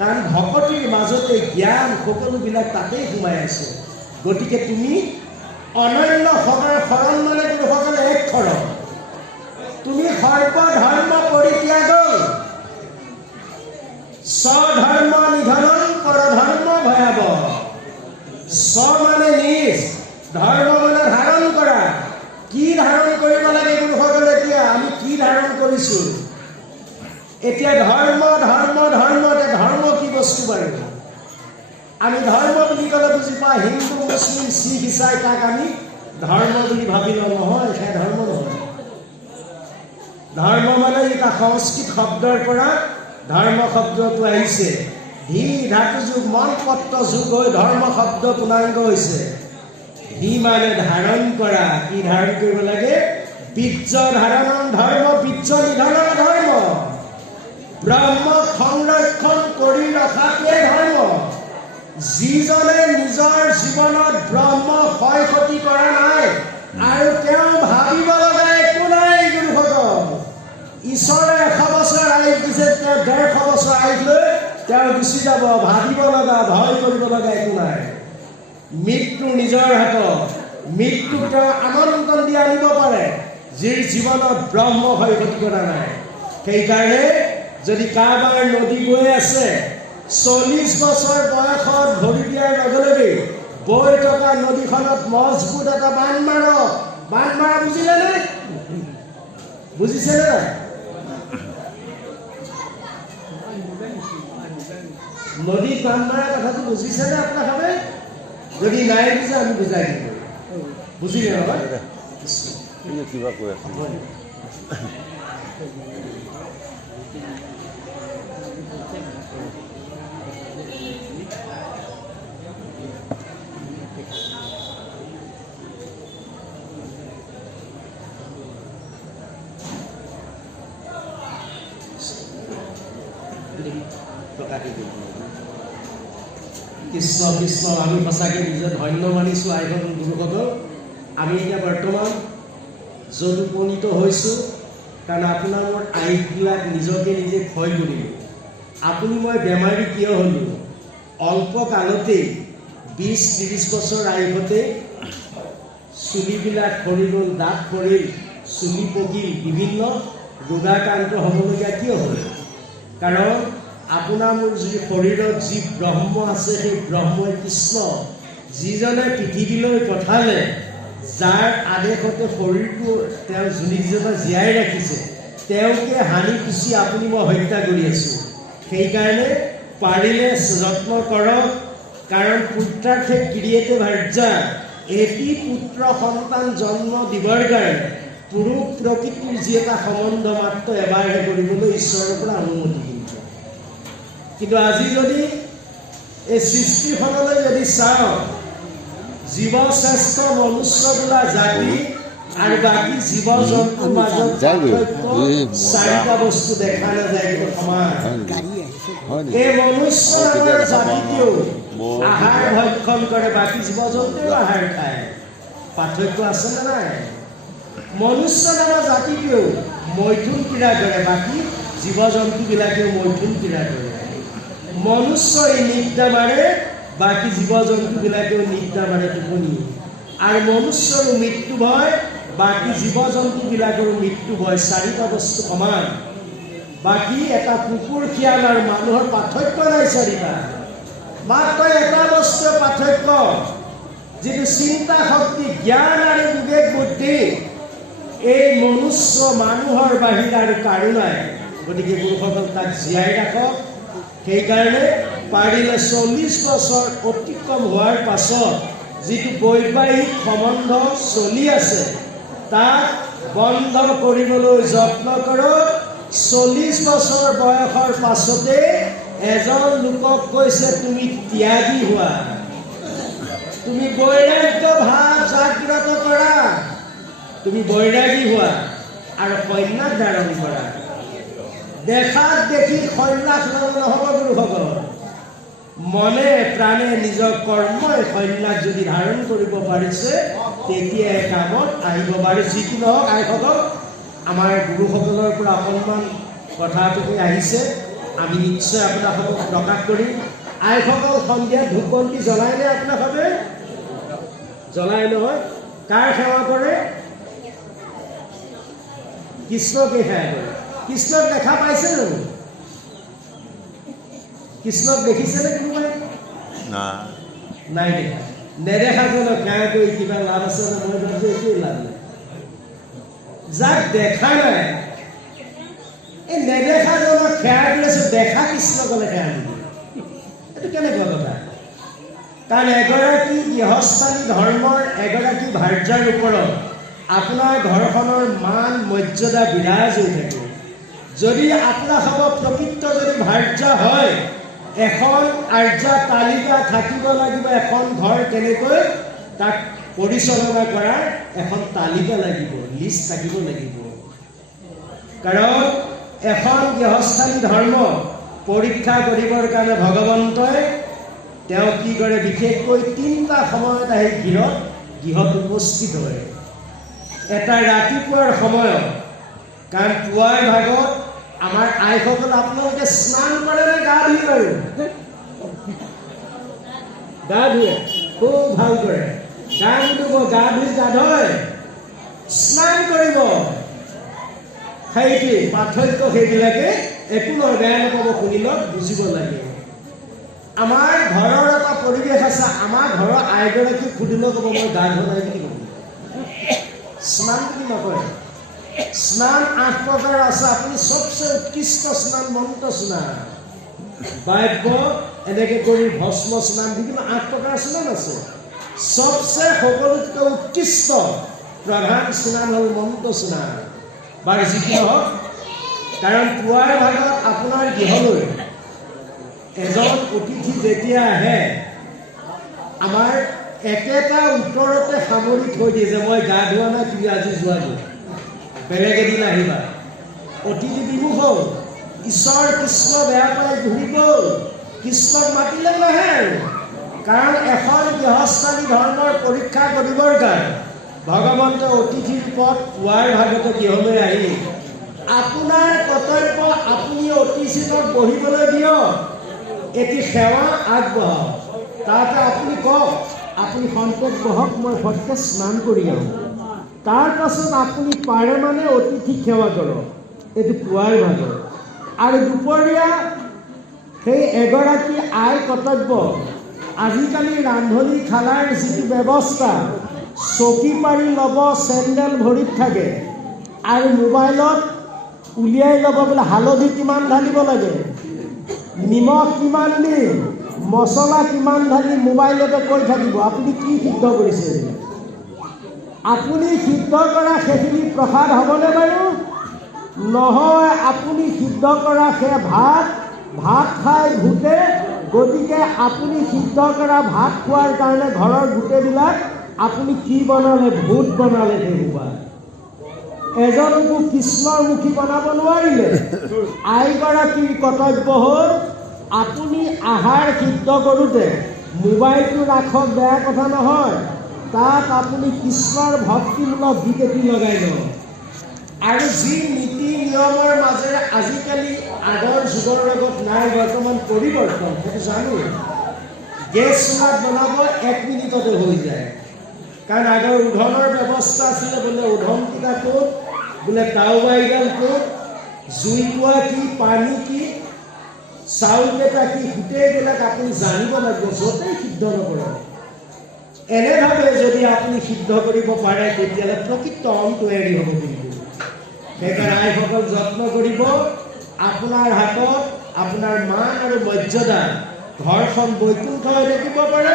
কাৰণ ভকতিৰ মাজতে জ্ঞান সকলোবিলাক তাতেই সোমাই আছে। গতিকে তুমি অনন্য সময় শৰণ মানে গুৰুসকলে এক শৰণ, তুমি সৰ্বধৰ্ম পৰিত্যাগ, স্বধৰ্ম নিধনং পৰধৰ্ম ভয়াৱহ। স্ব মানে নিজ, ধৰ্ম মানে ধাৰণ কৰা। কি ধাৰণ কৰিব লাগে গুৰুসকলে? এতিয়া আমি কি ধাৰণ কৰিছো? এতিয়া ধৰ্ম ধৰ্ম ধৰ্ম, এতিয়া ধৰ্ম কি বস্তু বাৰু? আমি ধৰ্ম বুলি ক'লে বুজি পাওঁ হিন্দু, মুছলিম, শিখ, ইছাই, তাক আমি ধৰ্ম বুলি ভাবি লওঁ। নহয়, সেয়া ধৰ্ম নহয়। ধৰ্ম মানে এটা সংস্কৃত শব্দৰ পৰা ধৰ্ম শব্দটো আহিছে। ধি ধাতু যুগ মন পত্ৰ যুগ হৈ ধৰ্ম শব্দ পূৰ্ণাংগ হৈছে। ধি মানে ধাৰণ কৰা। কি ধাৰণ কৰিব লাগে? বীৰ্য ধাৰণং ধৰ্ম, বীৰ্য নিধনৰ ধৰ্ম। ব্ৰহ্ম সংৰক্ষণ কৰি ৰখাটোৱে ধৰ্ম। যিজনে নিজৰ জীৱনত ব্ৰহ্ম ক্ষয় ক্ষতি কৰা নাই আৰু তেওঁ ভাবিব লগা একো নাই গুৰুসকল। ঈশ্বৰে 100 বছৰ আয়ুস দিছে, তেওঁ 150 বছৰ আয়ুস লৈ তেওঁ গুচি যাব। ভাবিব লগা, ভয় কৰিব লগা একো নাই। মৃত্যু নিজৰ হাতত। মৃত্যুক তেওঁ আমন্ত্ৰণ দি আনিব পাৰে যিৰ জীৱনত ব্ৰহ্ম ক্ষয় ক্ষতি কৰা নাই। সেইকাৰণে যদি কাৰোবাৰ নদী বৈ আছে, 40 বছৰ বয়সত ভৰি দিয়াৰ লগে লগে বৈ থকা নদীখনত মজবুত এটা বান্ধ মাৰক। বান্ধ মাৰা বুজিলে নে? বুজিছে নে? নদীত বান্ধ মাৰা কথাটো বুজিছে নে আপোনালোকে? যদি নাই বুজে আমি বুজাই দিম। বুজিলে নহয়? কিবা কৈ আছে। কৃষ্ণ কৃষ্ণ আমি সঁচাকৈ নিজে ধন্য মানিছোঁ আইসকল গুৰুসকল। আমি এতিয়া বৰ্তমান য'ত উপনীত হৈছোঁ কাৰণ আপোনাৰ মোৰ আইবিলাক নিজকে নিজে ক্ষয় কৰিলোঁ। আপুনি মই বেমাৰী কিয় হ'লোঁ? অল্প কালতেই 20-30 বছৰ আয়ুসতে চুলিবিলাক সৰি গ'ল, দাঁত সৰিল, চুলি পকিল, বিভিন্ন ৰোগাক্ৰান্ত হ'বলগীয়া কিয় হ'ল? কাৰণ আপোনাৰ মোৰ যদি শৰীৰত যি ব্ৰহ্ম আছে সেই ব্ৰহ্মই কৃষ্ণ যিজনে পৃথিৱীলৈ পঠালে, যাৰ আদেশতে শৰীৰটো তেওঁ যিজনে জীয়াই ৰাখিছে, তেওঁকে হানি খুচি আপুনি মই হত্যা কৰি আছোঁ। সেইকাৰণে পাৰিলে যত্ন কৰক, কাৰণ পুত্ৰাৰ্থে ক্ৰিয়েতে ভাৰ্যা, এটি পুত্ৰ সন্তান জন্ম দিবৰ কাৰণে পুৰুষ প্ৰকৃতিৰ যি এটা সম্বন্ধ মাত্ৰ এবাৰহে কৰিবলৈ ঈশ্বৰৰ পৰা অনুমতি দিছে। কিন্তু আজি যদি এই সৃষ্টিখনলৈ যদি চাওঁ, জীৱশ্ৰেষ্ঠ মনুষ্য বোলা জাতি আৰু বাকী জীৱ জন্তুৰ মাজত চাৰিটা বস্তু দেখা নাযায়, কিন্তু সমান। এই মনুষ্য নামৰ জাতিটোৱেও আহাৰ ভক্ষণ কৰে, বাকী জীৱ জন্তুৱেও আহাৰ খায়। পাৰ্থক্য আছে নে নাই? মনুষ্য নামৰ জাতিটোৱেও মৈথুন ক্ৰীড়া কৰে, বাকী জীৱ জন্তুবিলাকেও মৈথুন ক্ৰীড়া কৰে। মনুষ্যই নিদ্ৰা মাৰে, বাকী জীৱ জন্তুবিলাকেও নিদ্ৰা মাৰে, টোপনি। আৰু মনুষ্যৰো মৃত্যু ভয়, বাকী জীৱ জন্তুবিলাকৰো মৃত্যু ভয়। চাৰিটা বস্তু সমান। বাকী এটা কুকুৰ শিয়াল আৰু মানুহৰ পাৰ্থক্য নাই চাৰিটা, মাত্ৰ এটা বস্তু পাৰ্থক্য, যিটো চিন্তা শক্তি, জ্ঞান আৰু বিবেক বুদ্ধি। এই মনুষ্য মানুহৰ বাহিৰে আৰু কাৰো নাই। গতিকে গুৰুসকল তাক জীয়াই ৰাখক। সেইকাৰণে পাৰিলে 40 বছৰ অতিক্ৰম হোৱাৰ পাছত যিটো বৈবাহিক সম্বন্ধ চলি আছে তাক বন্ধ কৰিবলৈ যত্ন কৰক। 40 বছৰ বয়সৰ পাছতে এজন লোকক কৈছে তুমি ত্যাগী হোৱা, তুমি বৈৰাগ্য ভাৱ জাগ্ৰত কৰা, তুমি বৈৰাগী হোৱা আৰু সন্ন্যাস ধাৰণ কৰা। দেখাত দেখি সন্ন্যাস নহ'ব গুৰুসকল। মনে প্ৰাণে নিজৰ কৰ্মই সন্ন্যাস যদি ধাৰণ কৰিব পাৰিছে তেতিয়াই কামত আহিব পাৰে। যি কি নহওক আইসকল, আমাৰ গুৰুসকলৰ পৰা অকণমান কথাটোকে আহিছে, আমি নিশ্চয় আপোনালোকক প্ৰকাশ কৰিম। আইসকল সন্ধিয়া ধূপ বন্তি জ্বলাইনে? আপোনালোকে জ্বলাই নহয়? কাৰ সেৱা কৰে? কৃষ্ণকে সেৱা কৰে। কৃষ্ণক দেখা পাইছে জানো? কৃষ্ণক দেখিছেনে কোনোবাই? নাই দেখা। নেদেখাজনক সেৱা কৰি কিবা লাভ আছে নে? মই ভাবিছোঁ একোৱেই লাভ নাই। যাক দেখা নাই, এই নেদেখাজনক সেৱা কৰি আছো, দেখা কৃষ্ণকলে সেৱা নিদিয়ে, এইটো কেনেকুৱা কথা? কাৰণ এগৰাকী গৃহস্থানী ধৰ্মৰ এগৰাকী ভাৰ্যাৰ ওপৰত আপোনাৰ ঘৰখনৰ মান মৰ্যাদা বিৰাজ হৈ থাকে। যদি আপোনাৰ হ'ব প্ৰকৃত যদি ভাৰ্যা হয়, এখন আৰ্যা তালিকা থাকিব লাগিব। এখন ঘৰ কেনেকৈ তাক পৰিচালনা কৰাৰ এখন তালিকা লাগিব, লিষ্ট থাকিব লাগিব। কাৰণ এখন গৃহস্থানী ধৰ্ম পৰীক্ষা কৰিবৰ কাৰণে ভগৱন্তই তেওঁ কি কৰে, বিশেষকৈ 3টা সময়ত আহি গৃহত উপস্থিত হয়। এটা ৰাতিপুৱাৰ সময়ত, কাৰণ পুৱাৰ ভাগত আমাৰ আইসকল আপোনালোকে স্নান কৰে নে গা ধুই? বাৰু গা ধুৱে, খুব ভাল কৰে। গা ধুব, গা ধুই গা ধুই স্নান কৰিব। সেইটোৱে পাৰ্থক্য। সেইবিলাকে একো নহয়, বেয়া নাপাব, শুনি লওক, বুজিব লাগে। আমাৰ ঘৰৰ এটা পৰিৱেশ আছে। আমাৰ ঘৰৰ আইগৰাকীক সুধিলেও ক'ব মই গা ধোৱা নাই বুলি ক'ব, স্নান বুলি নকয়। স্নান 8 প্ৰকাৰ আছে। আপুনি চবচে উৎকৃষ্ট স্নান মন্ত্ৰ স্নান, বাক্য এনেকৈ কৰি ভস্ম স্নান, বিভিন্ন 8 প্ৰকাৰ স্নান আছে। চবচে সকলোতকৈ উৎকৃষ্ট প্ৰধান স্নান হ'ল মন্ত্ৰ স্নান। বাৰু যি কি নহওক, কাৰণ পুৱাৰ ভাগত আপোনাৰ গৃহলৈ এজন অতিথি যেতিয়া আহে, আমাৰ একেটা উত্তৰতে সামৰি থৈ দিয়ে যে মই গা ধোৱা নাই, তুমি আজি যোৱা গৈ, বেলেগ এদিন আহিবা। অতিথি বিমুখ হ'ল, ঈশ্বৰ কৃষ্ণ বেয়া পাই ঘূৰি গ'ল, কৃষ্ণক মাতিলে নাহে আৰু কাৰণ এখন গৃহস্থানী ধৰ্মৰ পৰীক্ষা কৰিবৰ কাৰণে ভগৱন্তে অতিথি ৰূপত পুৱাৰ ভাগতে গৃহলৈ আহি আপোনাৰ কৰ্তব্য আপুনি অতিথিক বহিবলৈ দিয়ক, এটি সেৱা আগবঢ়াওক। তাতে আপুনি কওক আপুনি সন্তোষ বহক, মই সত্য স্নান কৰি আহোঁ। তাৰ পাছত আপুনি পাৰে মানে অতিথিক সেৱা কৰক, এইটো পুৱাৰ ভাগত। আৰু দুপৰীয়া সেই এগৰাকী আই কৰ্তব্য। আজিকালি ৰান্ধনি খানাৰ যিটো ব্যৱস্থা, চকী পাৰি ল'ব, চেণ্ডেল ভৰিত থাকে আৰু মোবাইলত উলিয়াই ল'ব বোলে হালধি কিমান ঢালিব লাগে, নিমখ কিমান দিম, মছলা কিমান ঢালি মোবাইলতে কৈ থাকিব। আপুনি কি সিদ্ধ কৰিছে? আপুনি সিদ্ধ কৰা সেইখিনি প্ৰসাদ হ'বনে বাৰু? নহয়, আপুনি সিদ্ধ কৰা সেই ভাত খাই ভূতে। গতিকে আপুনি সিদ্ধ কৰা ভাত খোৱাৰ কাৰণে ঘৰৰ গোটেইবিলাক আপুনি কি বনালে? ভূত বনালে। সেইসোপা এজনকো কৃষ্ণৰ মুখী বনাব নোৱাৰিলে। আইগৰাকীৰ কৰ্তব্য হ'ল আপুনি আহাৰ সিদ্ধ কৰোঁতে মোবাইলটো ৰাখক, বেয়া কথা নহয়, তাত আপুনি কৃষ্ণৰ ভক্তিমূলক গীত এটি লগাই লওক। আৰু যি নীতি নিয়মৰ মাজেৰে আজিকালি আগৰ যুগৰ লগত নাই, বৰ্তমান পৰিৱৰ্তন, সেইটো জানো। গেছ চুলাত বনাব 1 মিনিটতে হৈ যায়। কাৰণ আগৰ উধনৰ ব্যৱস্থা আছিলে, বোলে উধনকেইটা ক'ত, বোলে তাওবাইডাল ক'ত, জুইকুৰা কি, পানী কি, চাউলকেইটা কি, গোটেইবিলাক আপুনি জানিব লাগিব, য'তেই সিদ্ধ নকৰক। এনেভাৱে যদি আপুনি সিদ্ধ কৰিব পাৰে তেতিয়াহ'লে প্ৰকৃত অন তৈয়াৰী হ'ব। কিন্তু সেইকাৰণে আইসকল যত্ন কৰিব, আপোনাৰ হাতত আপোনাৰ মান আৰু মৰ্যাদা, ঘৰখন বৈকুণ্ঠ হৈ থাকিব পাৰে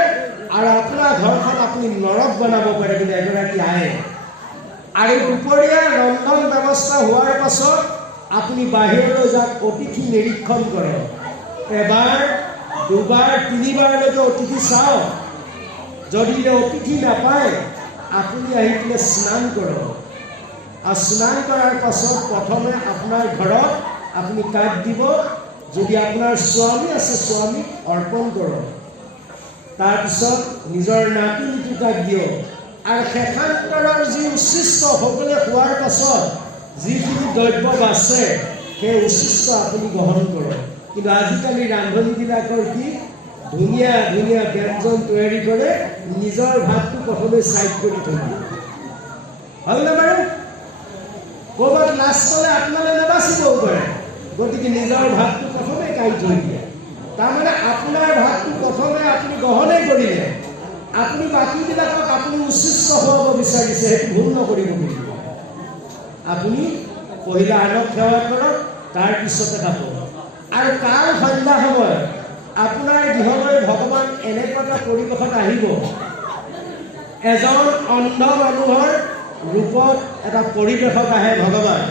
আৰু আপোনাৰ ঘৰখন আপুনি নৰক বনাব পাৰে বুলি এগৰাকী আই। আৰু দুপৰীয়া ৰন্ধন ব্যৱস্থা হোৱাৰ পাছত আপুনি বাহিৰলৈ যাওক, অতিথি নিৰীক্ষণ কৰক। এবাৰ, দুবাৰ, 3বাৰলৈকে অতিথি চাওক। যদি অতিথি নাপায় আপুনি আহি পেলাই স্নান কৰক। আৰু স্নান কৰাৰ পাছত প্ৰথমে আপোনাৰ ঘৰত আপুনি কাক দিব, যদি আপোনাৰ স্বামী আছে স্বামীক অৰ্পণ কৰক। তাৰপিছত নিজৰ নাতি দুটাক দিয়ক। আৰু শেষান্তৰৰ যি উচ্ছিষ্ট সকলোৱে খোৱাৰ পাছত যিখিনি দ্ৰব্য বাচে সেই উচ্ছিষ্ট আপুনি গ্ৰহণ কৰক। কিন্তু আজিকালি ৰান্ধনীবিলাকৰ কি ধুনীয়া ধুনীয়া ব্যঞ্জন তৈয়াৰী কৰে, নিজৰ ভাতটো প্ৰথমে চাইড কৰি থৈ দিয়ে। হ'লনে বাৰু? ক'ৰবাত লাজ চলে আপোনালৈ নাবাচিবও পাৰে, গতিকে নিজৰ ভাতটো প্ৰথমে কাঢ়ি থৈ দিয়ে। তাৰমানে আপোনাৰ ভাতটো প্ৰথমে আপুনি গ্ৰহণেই কৰিলে, আপুনি বাকীবিলাকক আপুনি উচ্ছিষ্ট খুৱাব বিচাৰিছে, সেইটো ভুল নকৰিব। কিন্তু আপুনি পহিলা আনক সেৱা কৰক, তাৰপিছতে খাব। আৰু কাল সন্ধ্যা সময়ত আপোনাৰ গৃহলৈ ভগৱান এনেকুৱা এটা পৰিৱেশত আহিব, এজন অন্ধ মানুহৰ ৰূপত এটা পৰিৱেশত আহে ভগৱান।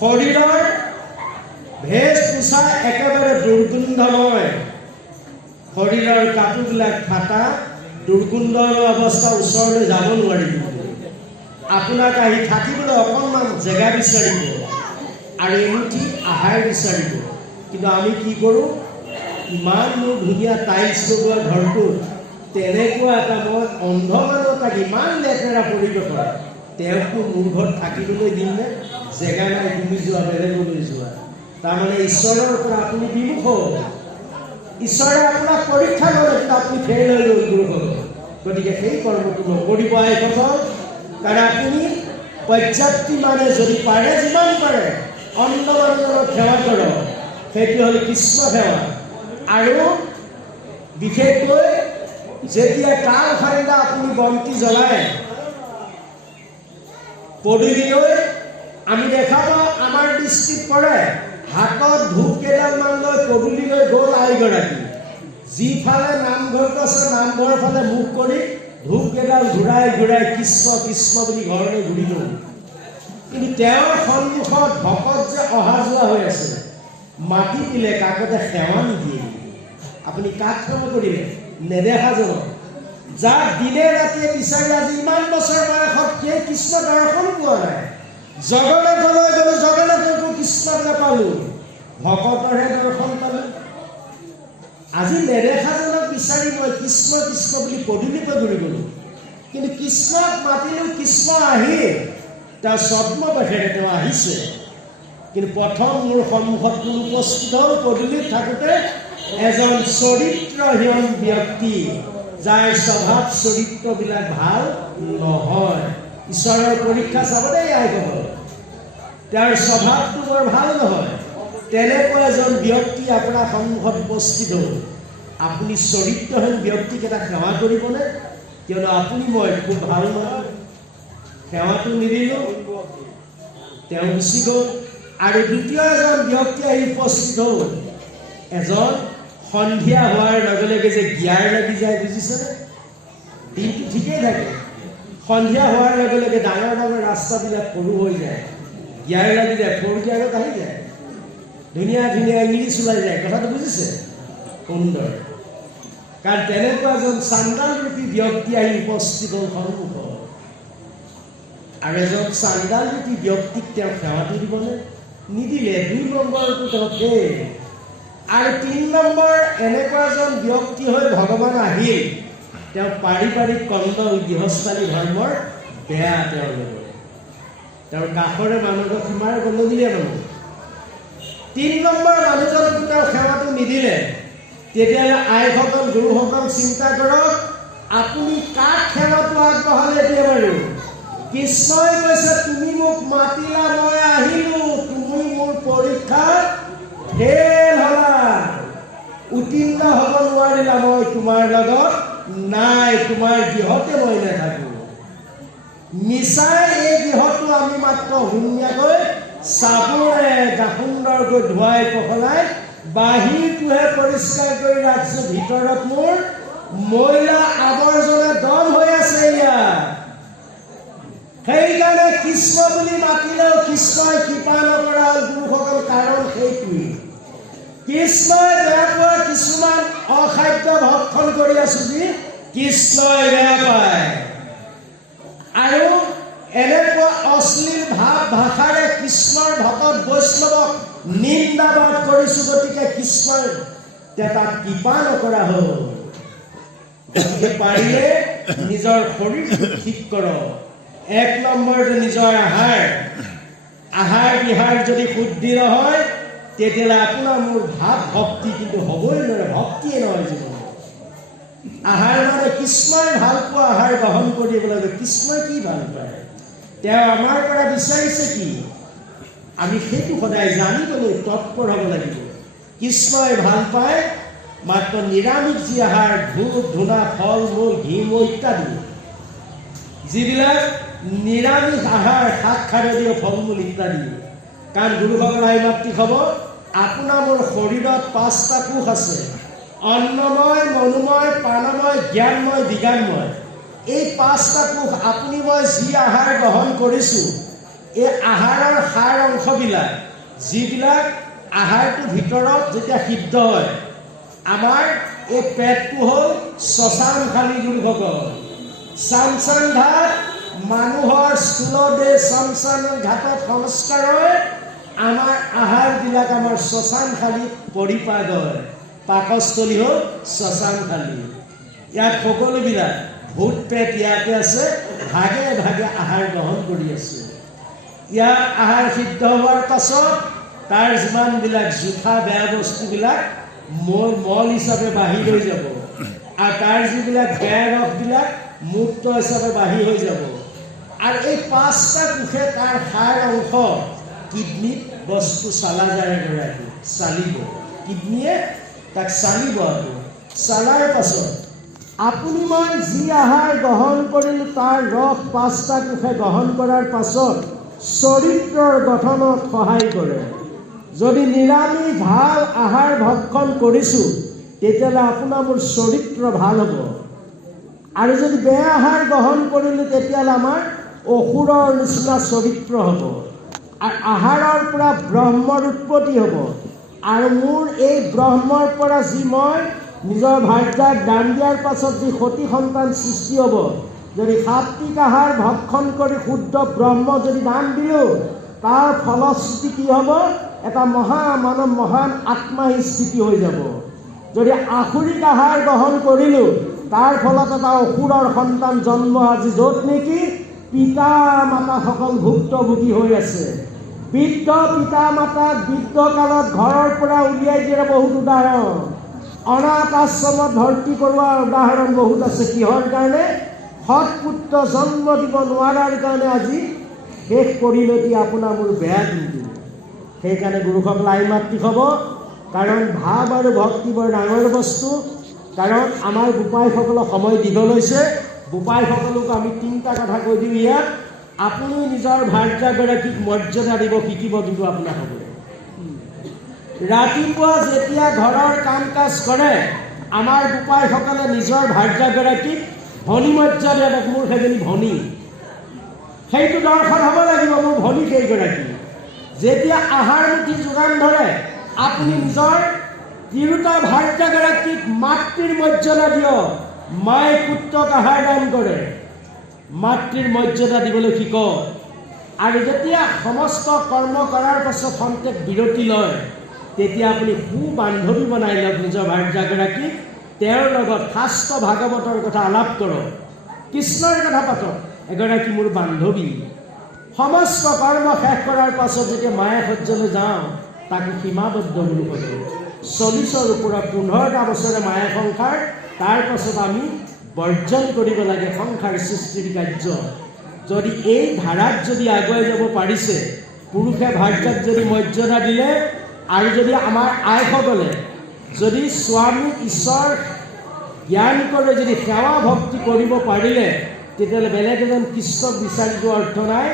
শৰীৰৰ ভেষ পোছা একেবাৰে দুৰ্গন্ধময়, শৰীৰৰ কাপোৰবিলাক ফাটা, দুৰ্গন্ধময় অৱস্থা, ওচৰলৈ যাব নোৱাৰিব। আপোনাক আহি থাকিবলৈ অকণমান জেগা বিচাৰিব আৰু এমুঠি আহাৰ বিচাৰিব। কিন্তু আমি কি কৰোঁ, ইমান মোৰ ধুনীয়া টাইলছ লগোৱা ঘৰটোত তেনেকুৱা এটা মই অন্ধ মানুহ তাক ইমান লেতেৰা পৰিৱেশত তেওঁকতো মোৰ ঘৰত থাকিবলৈ দিমনে? জেগা নাই, তুমি যোৱা, বেলেগলৈ যোৱা। তাৰমানে ঈশ্বৰৰ পৰা আপুনি বিমুখ হ'ব। ঈশ্বৰে আপোনাক পৰীক্ষা কৰে, কিন্তু আপুনি ফেইল হৈ গ'ল। গতিকে সেই কৰ্মটো নকৰিব আইসকল। কাৰণ আপুনি পৰ্যাপ্তি মানে যদি পাৰে, যিমান পাৰে অন্ধ মানুহজনক সেৱা কৰক, সেইটো হ'ল কৃষ্ণ সেৱা। আৰু বিশেষকৈ যেতিয়া কাল সন্ধ্যা আপুনি বন্তি জ্বলায় পদূলিলৈ, আমি দেখা পাওঁ আমাৰ দৃষ্টিত পৰে, হাতত ধূপ কেইডালমান লৈ পদূলিলৈ গ'ল আইগৰাকী। যিফালে নামঘৰটো আছে নামঘৰৰ ফালে মুখ কৰি ধূপ কেইডাল ঘূৰাই ঘূৰাই কৃষ্ণ কৃষ্ণ বুলি ঘৰলৈ ঘূৰি গ'ল। কিন্তু তেওঁৰ সন্মুখত ভকত যে অহা যোৱা হৈ আছে, মাতি দিলে, কাকতে সেৱা নিদিয়ে। আপুনি কাক সেৱা কৰিলে? নেদেখাজনক, যাক দিনে ৰাতিয়ে বিচাৰি আজি ইমান বছৰ বয়সত সেই কৃষ্ণ দৰ্শন পোৱা নাই। জগন্নাথলৈ গ'লো, জগন্নাথকো কৃষ্ণক নাপালোঁ, ভকতৰহে দৰ্শন পালোঁ। আজি নেদেখাজনক বিচাৰি মই কৃষ্ণ কৃষ্ণ বুলি পদূলিতে ঘূৰি গ'লোঁ, কিন্তু কৃষ্ণক মাতিলেও কৃষ্ণ আহি তাৰ ছদ্মবেশেৰে তেওঁ আহিছে। কিন্তু প্ৰথম মোৰ সন্মুখত কোনো উপস্থিত হ'ল পদূলিত থাকোঁতে এজন চৰিত্ৰহীন ব্যক্তি, যাৰ স্বভাৱ চৰিত্ৰবিলাক ভাল নহয়। ঈশ্বৰৰ পৰীক্ষা চাব দেই আইসকল, তেওঁৰ স্বভাৱটো বৰ ভাল নহয়। তেনেকুৱা এজন ব্যক্তি আপোনাৰ সন্মুখত উপস্থিত হ'ল, আপুনি চৰিত্ৰহীন ব্যক্তিকেইটা সেৱা কৰিবনে? কিয়নো আপুনি মই খুব ভাল মানুহ, সেৱাটো নিদিলোঁ, তেওঁ গুচি গ'ল। আৰু দ্বিতীয় এজন ব্যক্তি আহি উপস্থিত হ'ল, এজন সন্ধিয়া হোৱাৰ লগে লগে যে গিয়াৰ লাগি যায়, বুজিছেনে? দিনটো ঠিকেই থাকে, সন্ধিয়া হোৱাৰ লগে লগে ডাঙৰ ডাঙৰ ৰাস্তাবিলাক সৰু হৈ যায়, গিয়াৰ লাগি যায়, ফ'ৰ গিয়াৰত আহি যায়, ধুনীয়া ধুনীয়া ইংলিছ ওলাই যায়। কথাটো বুজিছে? সুন্দৰ। কাৰণ তেনেকুৱা এজন চাণ্ডালৰূপী ব্যক্তি আহি উপস্থিত হ'ল সন্মুখত। আৰু এজন চাণ্ডালৰূপী ব্যক্তিক তেওঁ সেৱাটো দিবনে? নিদিলে। 2 নম্বৰটো তেওঁ ফেইল। আৰু 3 নম্বৰ এনেকুৱা এজন ব্যক্তি হৈ ভগৱান আহিল, তেওঁ পাৰিবাৰিক কণ্ডল গৃহস্থালী ধৰ্মৰ বেয়া তেওঁৰ লগত, তেওঁৰ কাষৰে মানুহক সীমাৰ গলগলীয়া মানুহ। 3 নম্বৰ মানুহজনকো তেওঁ সেৱাটো নিদিলে। তেতিয়াহ'লে আইসকল, গুৰুসকল চিন্তা কৰক, আপুনি কাক সেৱাটো আগবঢ়ালে এতিয়া বাৰু? কৃষ্ণই কৈছে তুমি মোক মাতিলা, মই আহিলো, তুমি মোৰ পৰীক্ষাত ফেইল হ'লা, উত্তীৰ্ণ হ'ব নোৱাৰিলা, মই তোমাৰ লগত নাই, তোমাৰ গৃহতে মই নাথাকো। মিছাই এই গৃহটো আমি মাত্ৰ ধুনীয়াকৈ চাবোনে সুন্দৰকৈ ধুৱাই পখলাই বাহিৰটোহে পৰিষ্কাৰ কৰি ৰাখিছো, ভিতৰত মোৰ ময়লা আৱৰ্জনা দম হৈ আছে ইয়াত। সেইকাৰণে কৃষ্ণ বুলি মাতিলেও কৃষ্ণই কৃপা নকৰা হ'ল গুৰুসকল। কাৰণ সেইটোৱেই, কৃষ্ণই বেয়া পোৱা কিছুমান অখাদ্য ভক্ষণ কৰি আছো যি কৃষ্ণই বেয়া পায়, আৰু এনেকুৱা অশ্লীল ভাৱ ভাষাৰে কৃষ্ণৰ ভকত বৈষ্ণৱক নিন্দাবাদ কৰিছো। গতিকে কৃষ্ণই তাক কৃপা নকৰা হ'ল। গতিকে পাৰিলে নিজৰ শৰীৰটো ঠিক কৰক। 1 নম্বৰটো নিজৰ আহাৰ বিহাৰ যদি শুদ্ধি নহয়, তেতিয়াহ'লে আপোনাৰ মোৰ ভাৱ ভক্তি কিন্তু হ'বই নোৱাৰে, ভক্তিয়ে নহয় জীৱন। আহাৰ মানে কৃষ্ণই ভাল পোৱা আহাৰ গ্ৰহণ কৰিব লাগিব। কৃষ্ণই কি ভাল পায়, তেওঁ আমাৰ পৰা বিচাৰিছে কি, আমি সেইটো সদায় জানিবলৈ তৎপৰ হ'ব লাগিব। কৃষ্ণই ভাল পায় মাত্ৰ নিৰামিষ যি আহাৰ, ধূপ ধূনা, ফল মূল, ঘি মৌ ইত্যাদি, যিবিলাক নিৰামিষ আহাৰ, শাক খাৰদীয় ফল মূল ইত্যাদি। কাৰণ গুৰুসকল আহি মাতৃ হ'ব, আপোনাৰ মোৰ শৰীৰত 5টা কোষ আছে, অন্নময়, মনোময়, প্ৰাণময়, জ্ঞানময়, বিজ্ঞানময়। এই 5টা কোষ আপুনি মই যি আহাৰ গ্ৰহণ কৰিছোঁ, এই আহাৰৰ সাৰ অংশবিলাক, যিবিলাক আহাৰটোৰ ভিতৰত যেতিয়া সিদ্ধ হয়, আমাৰ এই পেটটো হ'ল শ্মশানখালী গুৰুসকল। শ্মশান ঘাট মানুহৰ স্থূলদেহ শ্মশান ঘাটত সংস্কাৰ হয়, আমাৰ আহাৰবিলাক আমাৰ শ্মশানখালীত পৰিপাক হয়। পাকস্থলী হ'ল শ্মশানখালী। ইয়াত সকলোবিলাক ভূত পেট ইয়াতে আছে, ভাগে ভাগে আহাৰ গ্ৰহণ কৰি আছে। ইয়াত আহাৰ সিদ্ধ হোৱাৰ পাছত তাৰ যিমানবিলাক জোঠা বেয়া বস্তুবিলাক মল হিচাপে বাহিৰ হৈ যাব, আৰু তাৰ যিবিলাক বেয়া ৰসবিলাক মুক্ত হিচাপে বাহিৰ হৈ যাব। আৰু এই 5টা কোষে তাৰ সাৰ অংশ কিডনীত বস্তু চালা যায়, এগৰাকী চালিব, কিডনীয়ে তাক চালিব। আৰু চালাৰ পাছত আপুনি মই যি আহাৰ গ্ৰহণ কৰিলোঁ, তাৰ ৰস 5টা কোষে গ্ৰহণ কৰাৰ পাছত চৰিত্ৰৰ গঠনত সহায় কৰে। যদি নিৰামিষ ভাল আহাৰ ভক্ষণ কৰিছোঁ, তেতিয়াহ'লে আপোনাৰ মোৰ চৰিত্ৰ ভাল হ'ব। আৰু যদি বেয়া আহাৰ গ্ৰহণ কৰিলোঁ, তেতিয়াহ'লে আমাৰ অসুৰৰ নিচিনা চৰিত্ৰ হ'ব। আৰু আহাৰৰ পৰা ব্ৰহ্মৰ উৎপত্তি হ'ব। আৰু মোৰ এই ব্ৰহ্মৰ পৰা যি মই নিজৰ ভাৰ্যাক দান দিয়াৰ পাছত যি সতী সন্তান সৃষ্টি হ'ব, যদি সাত্বিক আহাৰ ভক্ষণ কৰি শুদ্ধ ব্ৰহ্ম যদি দান দিলোঁ, তাৰ ফলশ্ৰুতি কি হ'ব? এটা মহান আত্মা স্থিতি হৈ যাব। যদি আসুৰিক আহাৰ গ্ৰহণ কৰিলোঁ, তাৰ ফলত এটা অসুৰৰ সন্তান জন্ম আজি য'ত নেকি পিতা মাতাসকল ভুক্তভোগী হৈ আছে। বৃদ্ধ পিতা মাতাক বৃদ্ধ কালত ঘৰৰ পৰা উলিয়াই দিয়াৰ বহুত উদাহৰণ, অনাথ আশ্ৰমত ভৰ্তি কৰোৱাৰ উদাহৰণ বহুত আছে। কিহৰ কাৰণে? সৎ পুত্ৰ জন্ম দিব নোৱাৰাৰ কাৰণে আজি শেষ পৰিণতি আপোনাৰ মোৰ বেয়া কিন্তু। সেইকাৰণে গুৰুসকল আই মাতৃ হ'ব, কাৰণ ভাৱ আৰু ভক্তি বৰ ডাঙৰ বস্তু। কাৰণ আমাৰ বোপাইসকলক সময় দিব লৈছে। বোপাইসকলক আমি 3টা কথা কৈ দিওঁ ইয়াত। আপুনি নিজৰ ভাৰ্যাগৰাকীক মৰ্যাদা দিব শিকিব কিন্তু আপোনাৰ হ'ব। ৰাতিপুৱা যেতিয়া ঘৰৰ কাম কাজ কৰে আমাৰ বোপাইসকলে নিজৰ ভাৰ্যাগৰাকীক ভনী মৰ্যাদা দিব। মোৰ সেইজনী ভনী, সেইটো দৰ্শন হ'ব লাগিব মোৰ ভনী কেইগৰাকী। যেতিয়া আহাৰ মুঠি যোগান ধৰে আপুনি নিজৰ তিৰোতা ভাৰ্যাগৰাকীক মাতৃৰ মৰ্যাদা দিয়ক। মায়ে পুত্ৰক আহাৰ দান কৰে, মাতৃৰ মৰ্যাদা দিবলৈ শিকক। আৰু যেতিয়া সমস্ত কৰ্ম কৰাৰ পাছত খন্তেক বিৰতি লয় তেতিয়া আপুনি সু বান্ধৱী বনাই লওক নিজৰ ভাৰ্যাগৰাকীক। তেওঁৰ লগত শাস্ত্ৰ ভাগৱতৰ কথা আলাপ কৰক, কৃষ্ণৰ কথা পাতক। এগৰাকী মোৰ বান্ধৱী। সমস্ত কৰ্ম শেষ কৰাৰ পাছত যেতিয়া মায়ে সহ্যলৈ যাওঁ তাকো সীমাবদ্ধ বুলি কয়। 40ৰ ওপৰত 15টা বছৰে মায়ে সংসাৰ, তাৰ পাছত আমি বৰ্জন কৰিব লাগে সংসাৰ সৃষ্টিৰ কাৰ্য। যদি এই ধাৰাত যদি আগুৱাই যাব পাৰিছে, পুৰুষে ভাৰ্যাক যদি মৰ্যাদা দিলে আৰু যদি আমাৰ আইসকলে যদি স্বামী ঈশ্বৰ জ্ঞান কৰি যদি সেৱা ভক্তি কৰিব পাৰিলে তেতিয়াহ'লে বেলেগ এজন কৃষ্ণক বিচাৰি যোৱাৰ অৰ্থ নাই।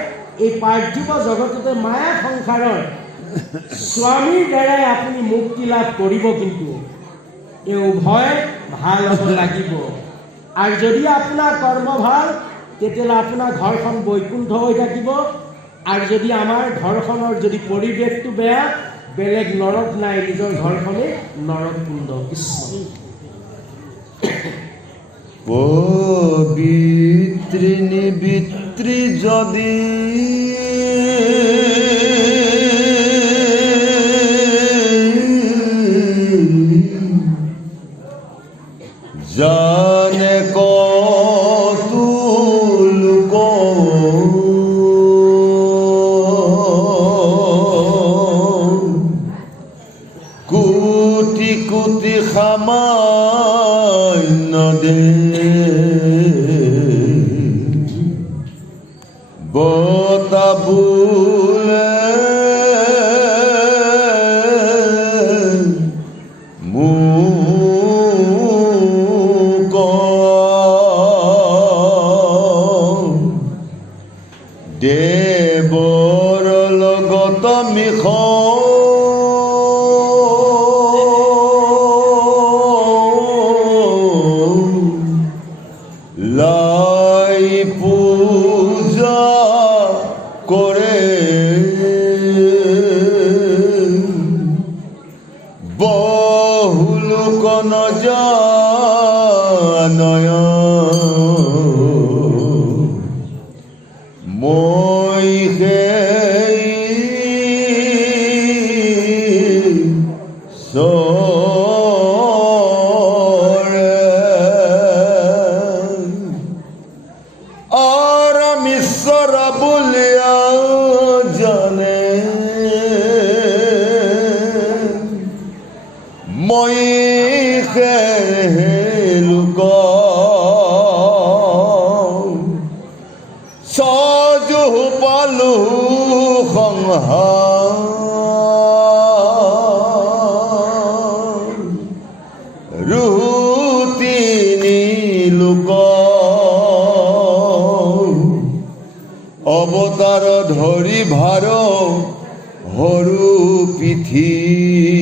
এই পাৰ্থিৱ জগততে মায়া সংসাৰৰ স্বামীৰ দ্বাৰাই আপুনি মুক্তি লাভ কৰিব। কিন্তু এই উভয় ভাল হ'ব লাগিব। আৰু যদি আপোনাৰ কৰ্ম ভাল তেতিয়াহ'লে আপোনাৰ ঘৰখন বৈকুণ্ঠ হৈ থাকিব। আৰু যদি আমাৰ ঘৰখনৰ যদি পৰিৱেশটো বেয়া, বেলেগ নৰক নাই, নিজৰ ঘৰখনেই নৰক কুণ্ড। কৃষ্ণ পবিত্ৰী নিবিত্ৰী যদি জানে কত লোক কোটি কোটি সামান্য দে বতা বোলে মোক দেৱৰ লগত মিখন লাই পূজা কৰে বহুলোক নজানয় মই সেই ঈশ্বৰ বুলিয়া জানে মই লোক সজু পালো সংহাৰ ৰুতিনি লোক অবতাৰ ধৰি ভাৰ হৰু পৃথিবীৰ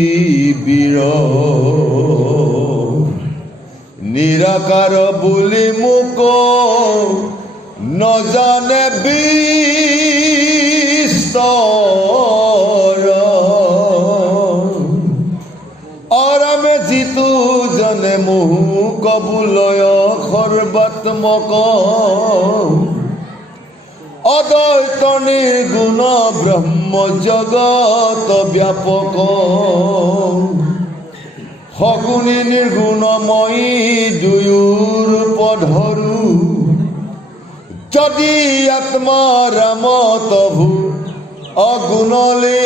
নিৰাকাৰ বুলি মোক নজানে বিস্তৰ আৰামে যিটো জানে মোক বুলয় সৰ্বাত্মক অদ্বৈত নিৰ্গুণ ব্ৰহ্ম জগত ব্যাপক সগুণী নিৰ্গুণময়ী দুয়োৰ নধৰু যদি আত্মা ৰাম তভু অগুণলী